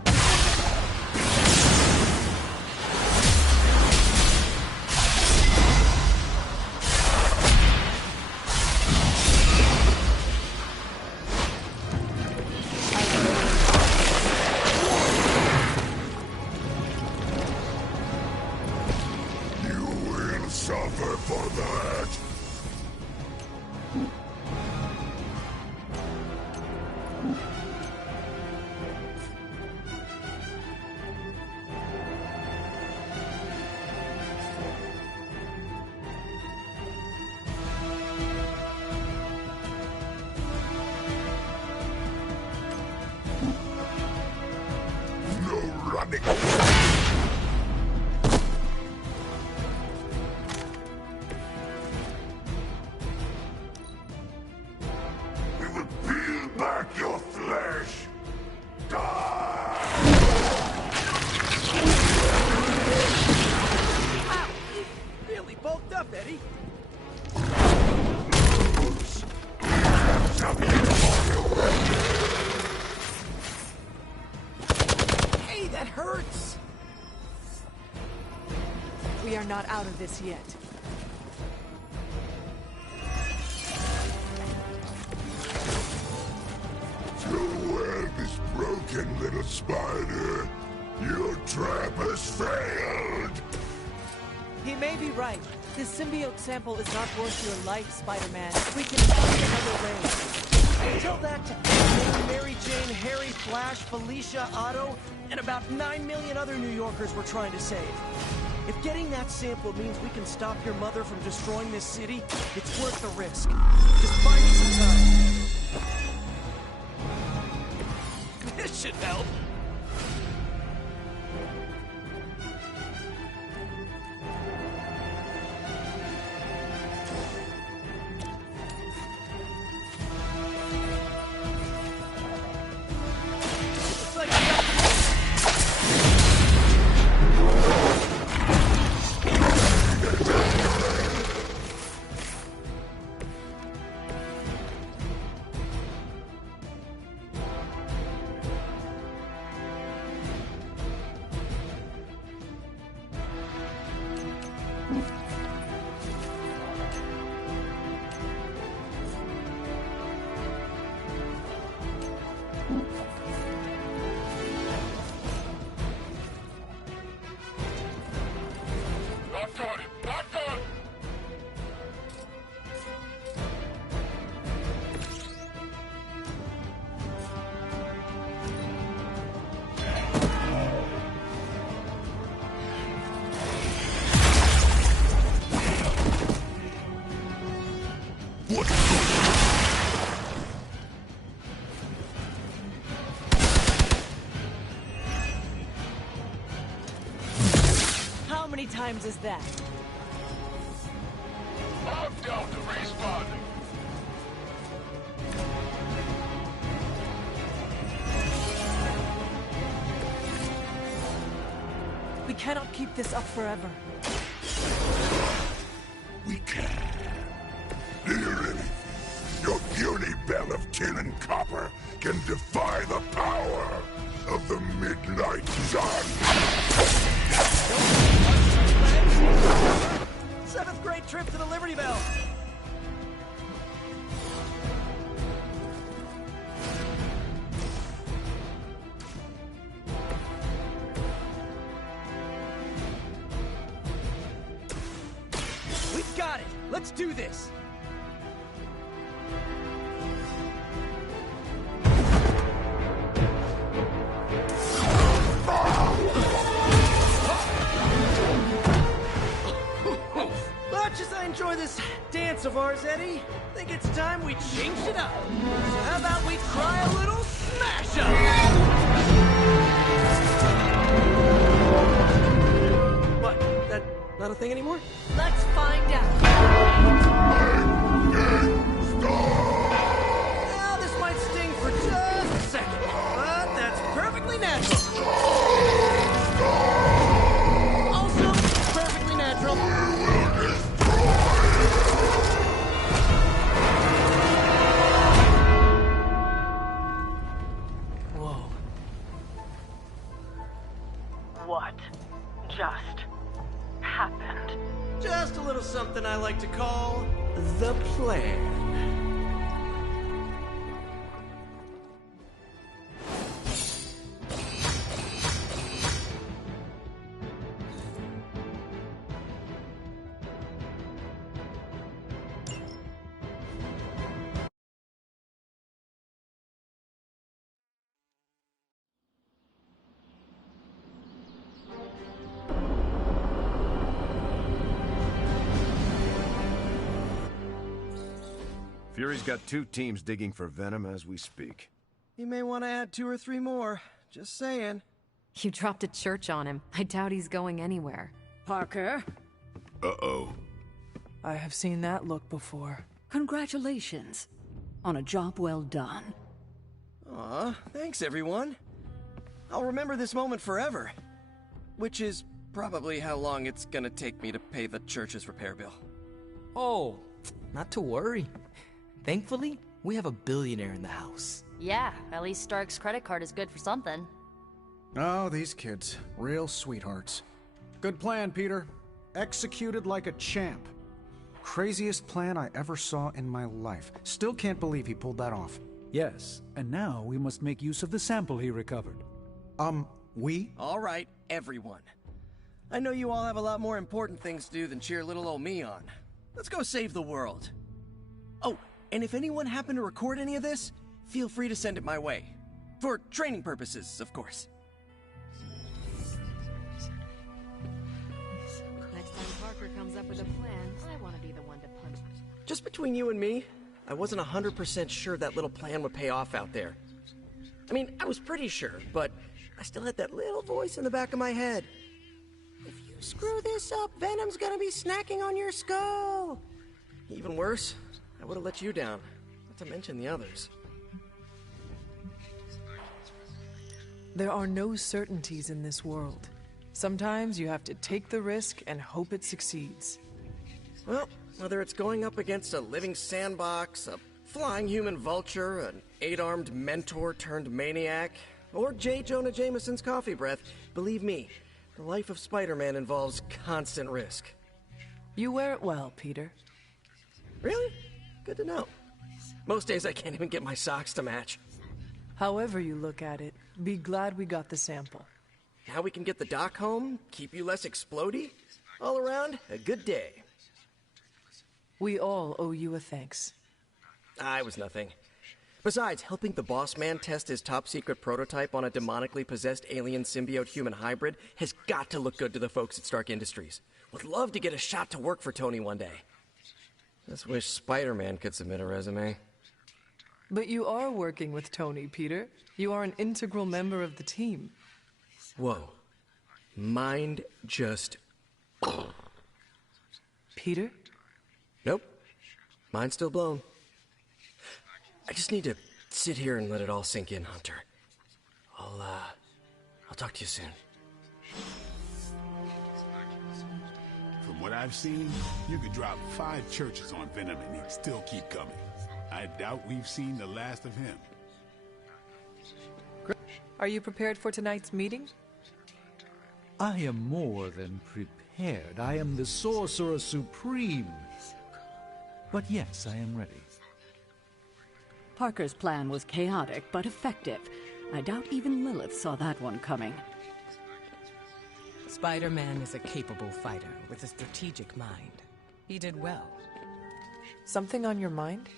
not out of this yet. Your web is broken, little spider. Your trap has failed. He may be right. This symbiote sample is not worth your life, Spider-Man. We can find another way. Tell that to Mary Jane, Harry, Flash, Felicia, Otto, and about 9 million other New Yorkers we're trying to save. If getting that sample means we can stop your mother from destroying this city, it's worth the risk. Just buy me some time. This should help. How many times is that? I'm down to responding. We cannot keep this up forever. We can. Do you really? Your puny bell of tin and copper can defy the power of the Midnight Sun. 7th grade trip to the Liberty Bell. We've got it. Let's do this. Much as I enjoy this dance of ours, Eddie, I think it's time we changed it up. So how about we try a little smash up? What? That not a thing anymore? Let's find out. Now this might sting for just a second, but that's perfectly natural. Also, perfectly natural. What just happened? Just a little something I like to call the plan. Fury's got 2 teams digging for Venom as we speak. You may want to add 2 or 3 more. Just saying. You dropped a church on him. I doubt he's going anywhere. Parker? Uh-oh. I have seen that look before. Congratulations on a job well done. Aw, thanks everyone. I'll remember this moment forever. Which is probably how long it's gonna take me to pay the church's repair bill. Oh, not to worry. Thankfully, we have a billionaire in the house. Yeah, at least Stark's credit card is good for something. Oh, these kids. Real sweethearts. Good plan, Peter. Executed like a champ. Craziest plan I ever saw in my life. Still can't believe he pulled that off. Yes, and now we must make use of the sample he recovered. We? All right, everyone. I know you all have a lot more important things to do than cheer little old me on. Let's go save the world. Oh, and if anyone happened to record any of this, feel free to send it my way. For training purposes, of course. Next time Parker comes up with a plan, I want to be the one to punch it. Just between you and me, I wasn't 100% sure that little plan would pay off out there. I mean, I was pretty sure, but I still had that little voice in the back of my head. If you screw this up, Venom's gonna be snacking on your skull. Even worse, I would have let you down, not to mention the others. There are no certainties in this world. Sometimes you have to take the risk and hope it succeeds. Well, whether it's going up against a living sandbox, a flying human vulture, an 8-armed mentor turned maniac, or J. Jonah Jameson's coffee breath, believe me, the life of Spider-Man involves constant risk. You wear it well, Peter. Really? Good to know. Most days I can't even get my socks to match. However you look at it, be glad we got the sample. Now we can get the doc home, keep you less explodey. All around, a good day. We all owe you a thanks. I was nothing. Besides, helping the boss man test his top-secret prototype on a demonically possessed alien symbiote-human hybrid has got to look good to the folks at Stark Industries. Would love to get a shot to work for Tony one day. Just wish Spider-Man could submit a resume. But you are working with Tony, Peter. You are an integral member of the team. Whoa. Mind just... Peter? Nope. Mind's still blown. I just need to sit here and let it all sink in, Hunter. I'll talk to you soon. From what I've seen, you could drop 5 churches on Venom and he'd still keep coming. I doubt we've seen the last of him. Are you prepared for tonight's meeting? I am more than prepared. I am the Sorcerer Supreme. But yes, I am ready. Parker's plan was chaotic, but effective. I doubt even Lilith saw that one coming. Spider-Man is a capable fighter with a strategic mind. He did well. Something on your mind?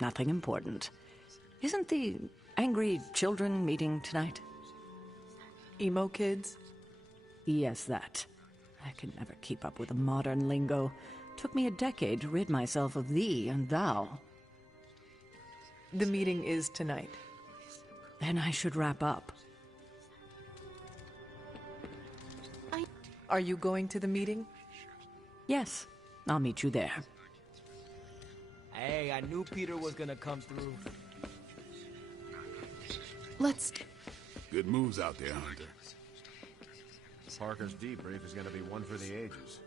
Nothing important. Isn't the angry children meeting tonight? Emo kids? Yes, that. I can never keep up with the modern lingo. Took me a decade to rid myself of thee and thou. The meeting is tonight. Then I should wrap up. Are you going to the meeting? Yes, I'll meet you there. Hey, I knew Peter was gonna come through. Let's... Good moves out there, Hunter. Parker's debrief is gonna be one for the ages.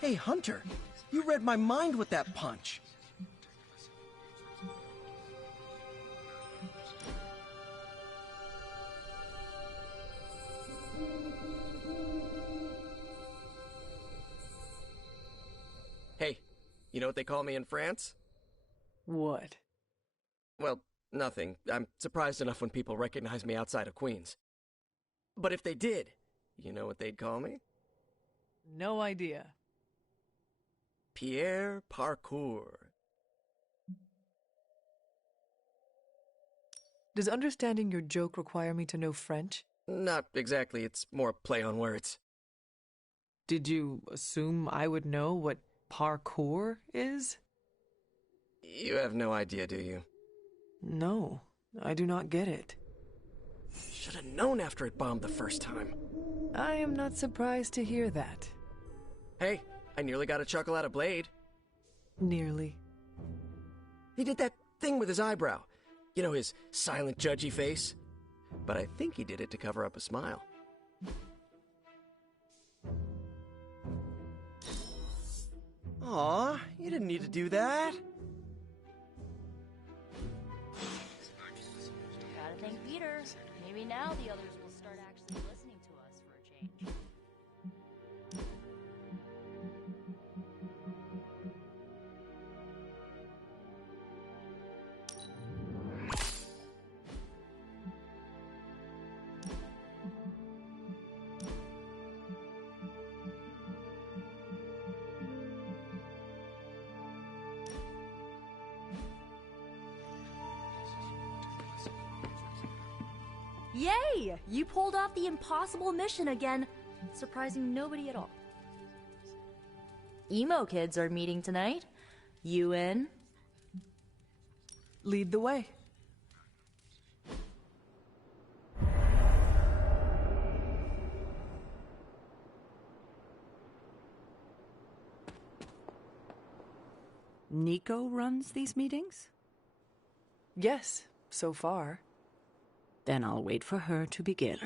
Hey, Hunter, you read my mind with that punch. Hey, you know what they call me in France? What? Well, nothing. I'm surprised enough when people recognize me outside of Queens. But if they did, you know what they'd call me? No idea. Pierre Parkour. Does understanding your joke require me to know French? Not exactly. It's more play on words. Did you assume I would know what parkour is? You have no idea, do you? No, I do not get it. Should have known after it bombed the first time. I am not surprised to hear that. Hey, I nearly got a chuckle out of Blade. Nearly. He did that thing with his eyebrow. You know, his silent, judgy face? But I think he did it to cover up a smile. Aw, you didn't need to do that. Gotta thank Peter. Maybe now the others will start actually listening to us for a change. Yay! You pulled off the impossible mission again, surprising nobody at all. Emo kids are meeting tonight. You in? Lead the way. Nico runs these meetings? Yes, so far. Then I'll wait for her to begin.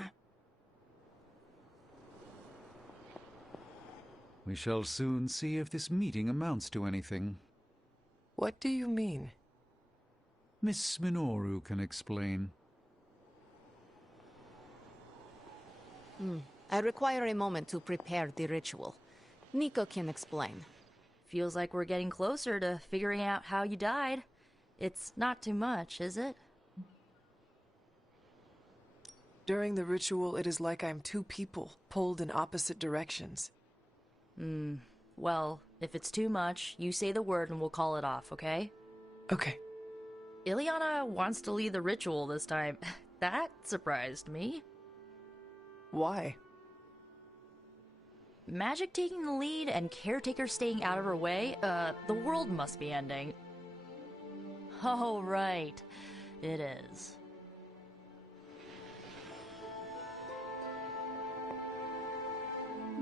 We shall soon see if this meeting amounts to anything. What do you mean? Miss Minoru can explain. I require a moment to prepare the ritual. Nico can explain. Feels like we're getting closer to figuring out how you died. It's not too much, is it? During the ritual, it is like I'm two people, pulled in opposite directions. Well, if it's too much, you say the word and we'll call it off, okay? Okay. Ileana wants to lead the ritual this time. That surprised me. Why? Magic taking the lead and Caretaker staying out of her way? The world must be ending. Oh, right. It is.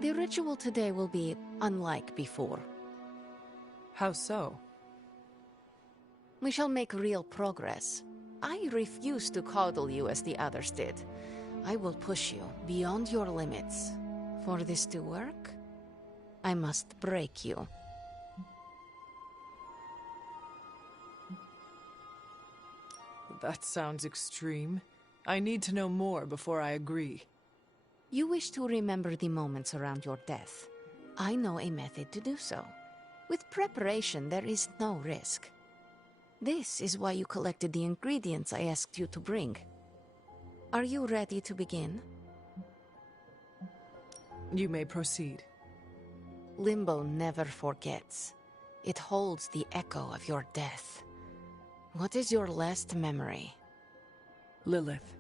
The ritual today will be unlike before. How so? We shall make real progress. I refuse to coddle you as the others did. I will push you beyond your limits. For this to work, I must break you. That sounds extreme. I need to know more before I agree. You wish to remember the moments around your death. I know a method to do so. With preparation, there is no risk. This is why you collected the ingredients I asked you to bring. Are you ready to begin? You may proceed. Limbo never forgets. It holds the echo of your death. What is your last memory? Lilith.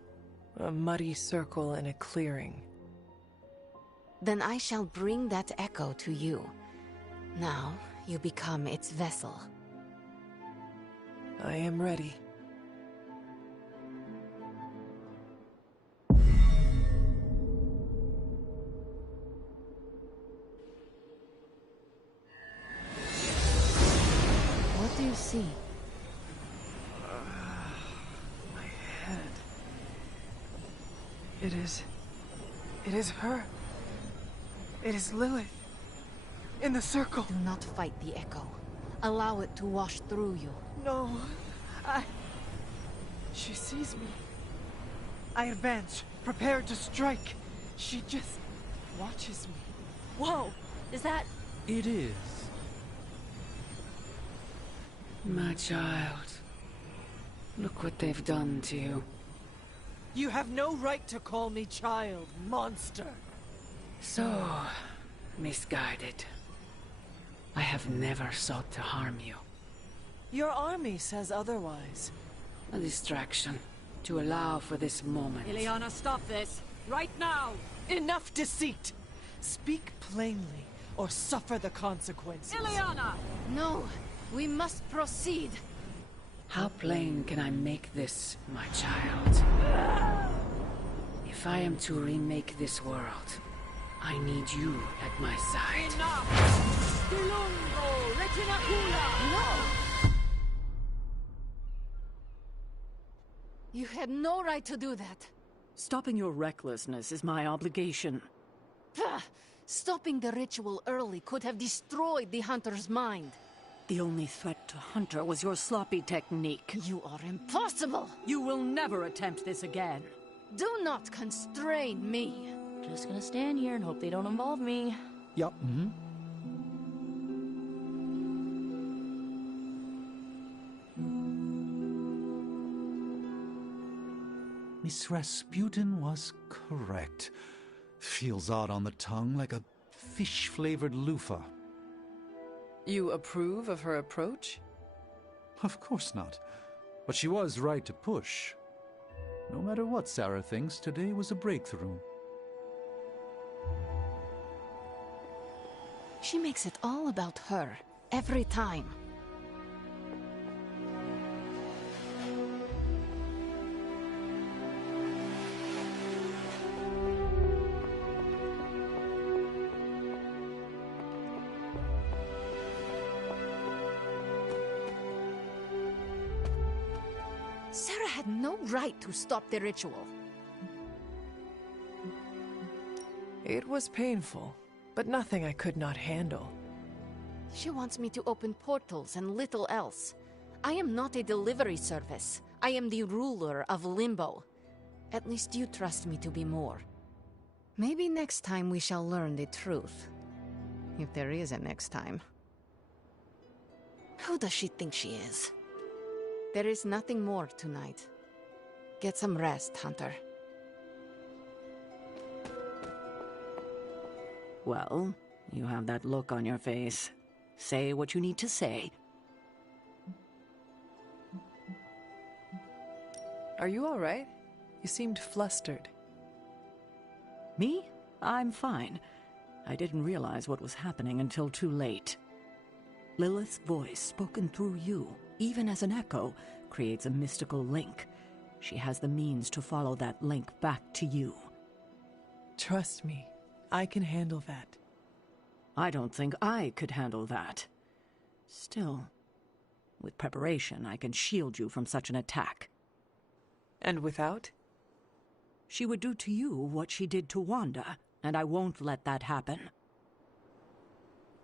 A muddy circle in a clearing. Then I shall bring that echo to you. Now, you become its vessel. I am ready. What do you see? My head. It is her. It is Lilith. In the circle. Do not fight the echo. Allow it to wash through you. No. She sees me. I advance, prepared to strike. She just watches me. Whoa! Is that... It is. My child. Look what they've done to you. You have no right to call me child, monster. So, misguided. I have never sought to harm you. Your army says otherwise. A distraction, to allow for this moment. Ileana, stop this! Right now! Enough deceit! Speak plainly, or suffer the consequences. Ileana! No! We must proceed! How plain can I make this, my child? If I am to remake this world, I need you at my side. Enough! Dilungo! Retinacula! No! You had no right to do that. Stopping your recklessness is my obligation. Pah! Stopping the ritual early could have destroyed the Hunter's mind. The only threat to Hunter was your sloppy technique. You are impossible! You will never attempt this again. Do not constrain me. Just gonna stand here and hope they don't involve me. Yup. Miss Rasputin was correct. Feels odd on the tongue, like a fish-flavored loofah. You approve of her approach? Of course not. But she was right to push. No matter what Sarah thinks, today was a breakthrough. She makes it all about her, every time. Sarah had no right to stop the ritual. It was painful, but nothing I could not handle. She wants me to open portals and little else. I am not a delivery service. I am the ruler of Limbo. At least you trust me to be more. Maybe next time we shall learn the truth. If there is a next time. Who does she think she is? There is nothing more tonight. Get some rest, Hunter. Well, you have that look on your face. Say what you need to say. Are you all right? You seemed flustered. Me? I'm fine. I didn't realize what was happening until too late. Lilith's voice, spoken through you, even as an echo, creates a mystical link. She has the means to follow that link back to you. Trust me, I can handle that. I don't think I could handle that. Still, with preparation, I can shield you from such an attack. And without? She would do to you what she did to Wanda, and I won't let that happen.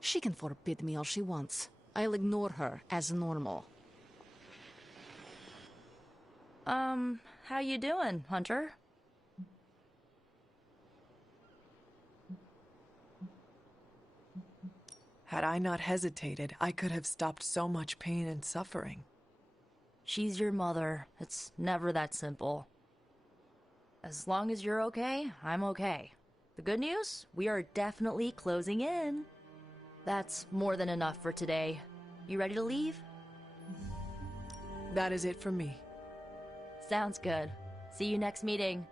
She can forbid me all she wants. I'll ignore her as normal. How you doing, Hunter? Had I not hesitated, I could have stopped so much pain and suffering. She's your mother. It's never that simple. As long as you're okay, I'm okay. The good news? We are definitely closing in. That's more than enough for today. You ready to leave? That is it for me. Sounds good. See you next meeting.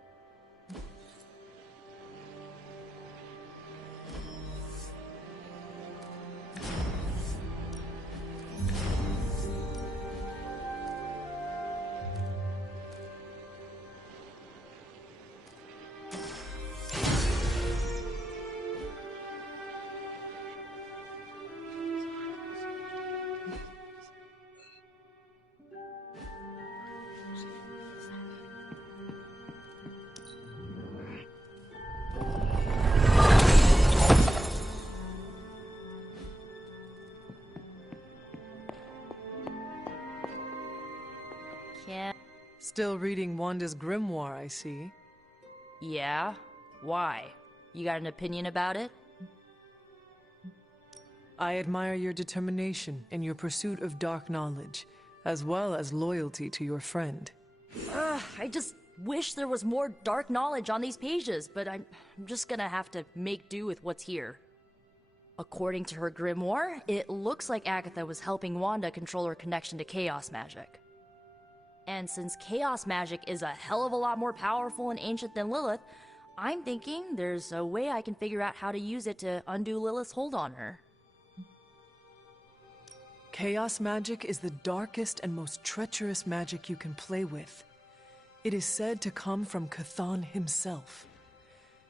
Still reading Wanda's grimoire, I see. Yeah? Why? You got an opinion about it? I admire your determination in your pursuit of dark knowledge, as well as loyalty to your friend. I just wish there was more dark knowledge on these pages, but I'm just gonna have to make do with what's here. According to her grimoire, it looks like Agatha was helping Wanda control her connection to chaos magic. And since chaos magic is a hell of a lot more powerful and ancient than Lilith, I'm thinking there's a way I can figure out how to use it to undo Lilith's hold on her. Chaos magic is the darkest and most treacherous magic you can play with. It is said to come from Chthon himself.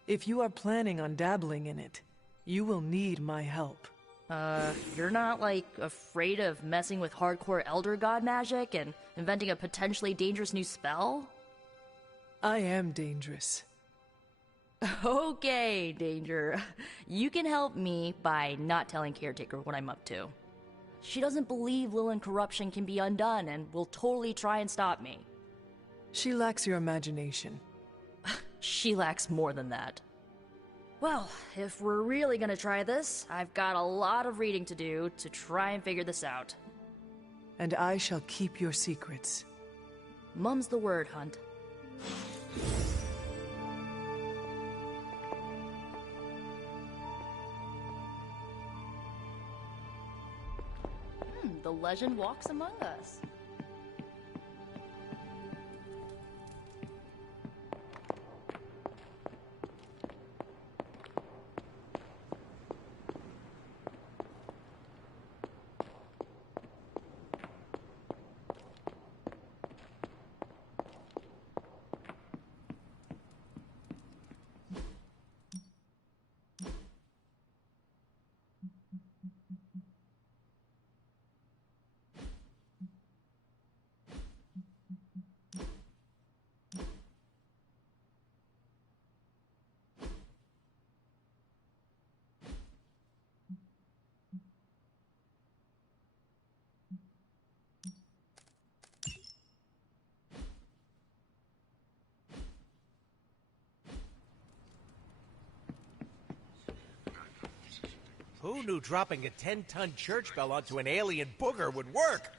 If you are planning on dabbling in it, you will need my help. You're not, like, afraid of messing with hardcore Elder God magic and inventing a potentially dangerous new spell? I am dangerous. Okay, Danger. You can help me by not telling Caretaker what I'm up to. She doesn't believe Lilin corruption can be undone and will totally try and stop me. She lacks your imagination. She lacks more than that. Well, if we're really gonna try this, I've got a lot of reading to do to try and figure this out. And I shall keep your secrets. Mum's the word, Hunt. The legend walks among us. Who knew dropping a 10-ton church bell onto an alien booger would work?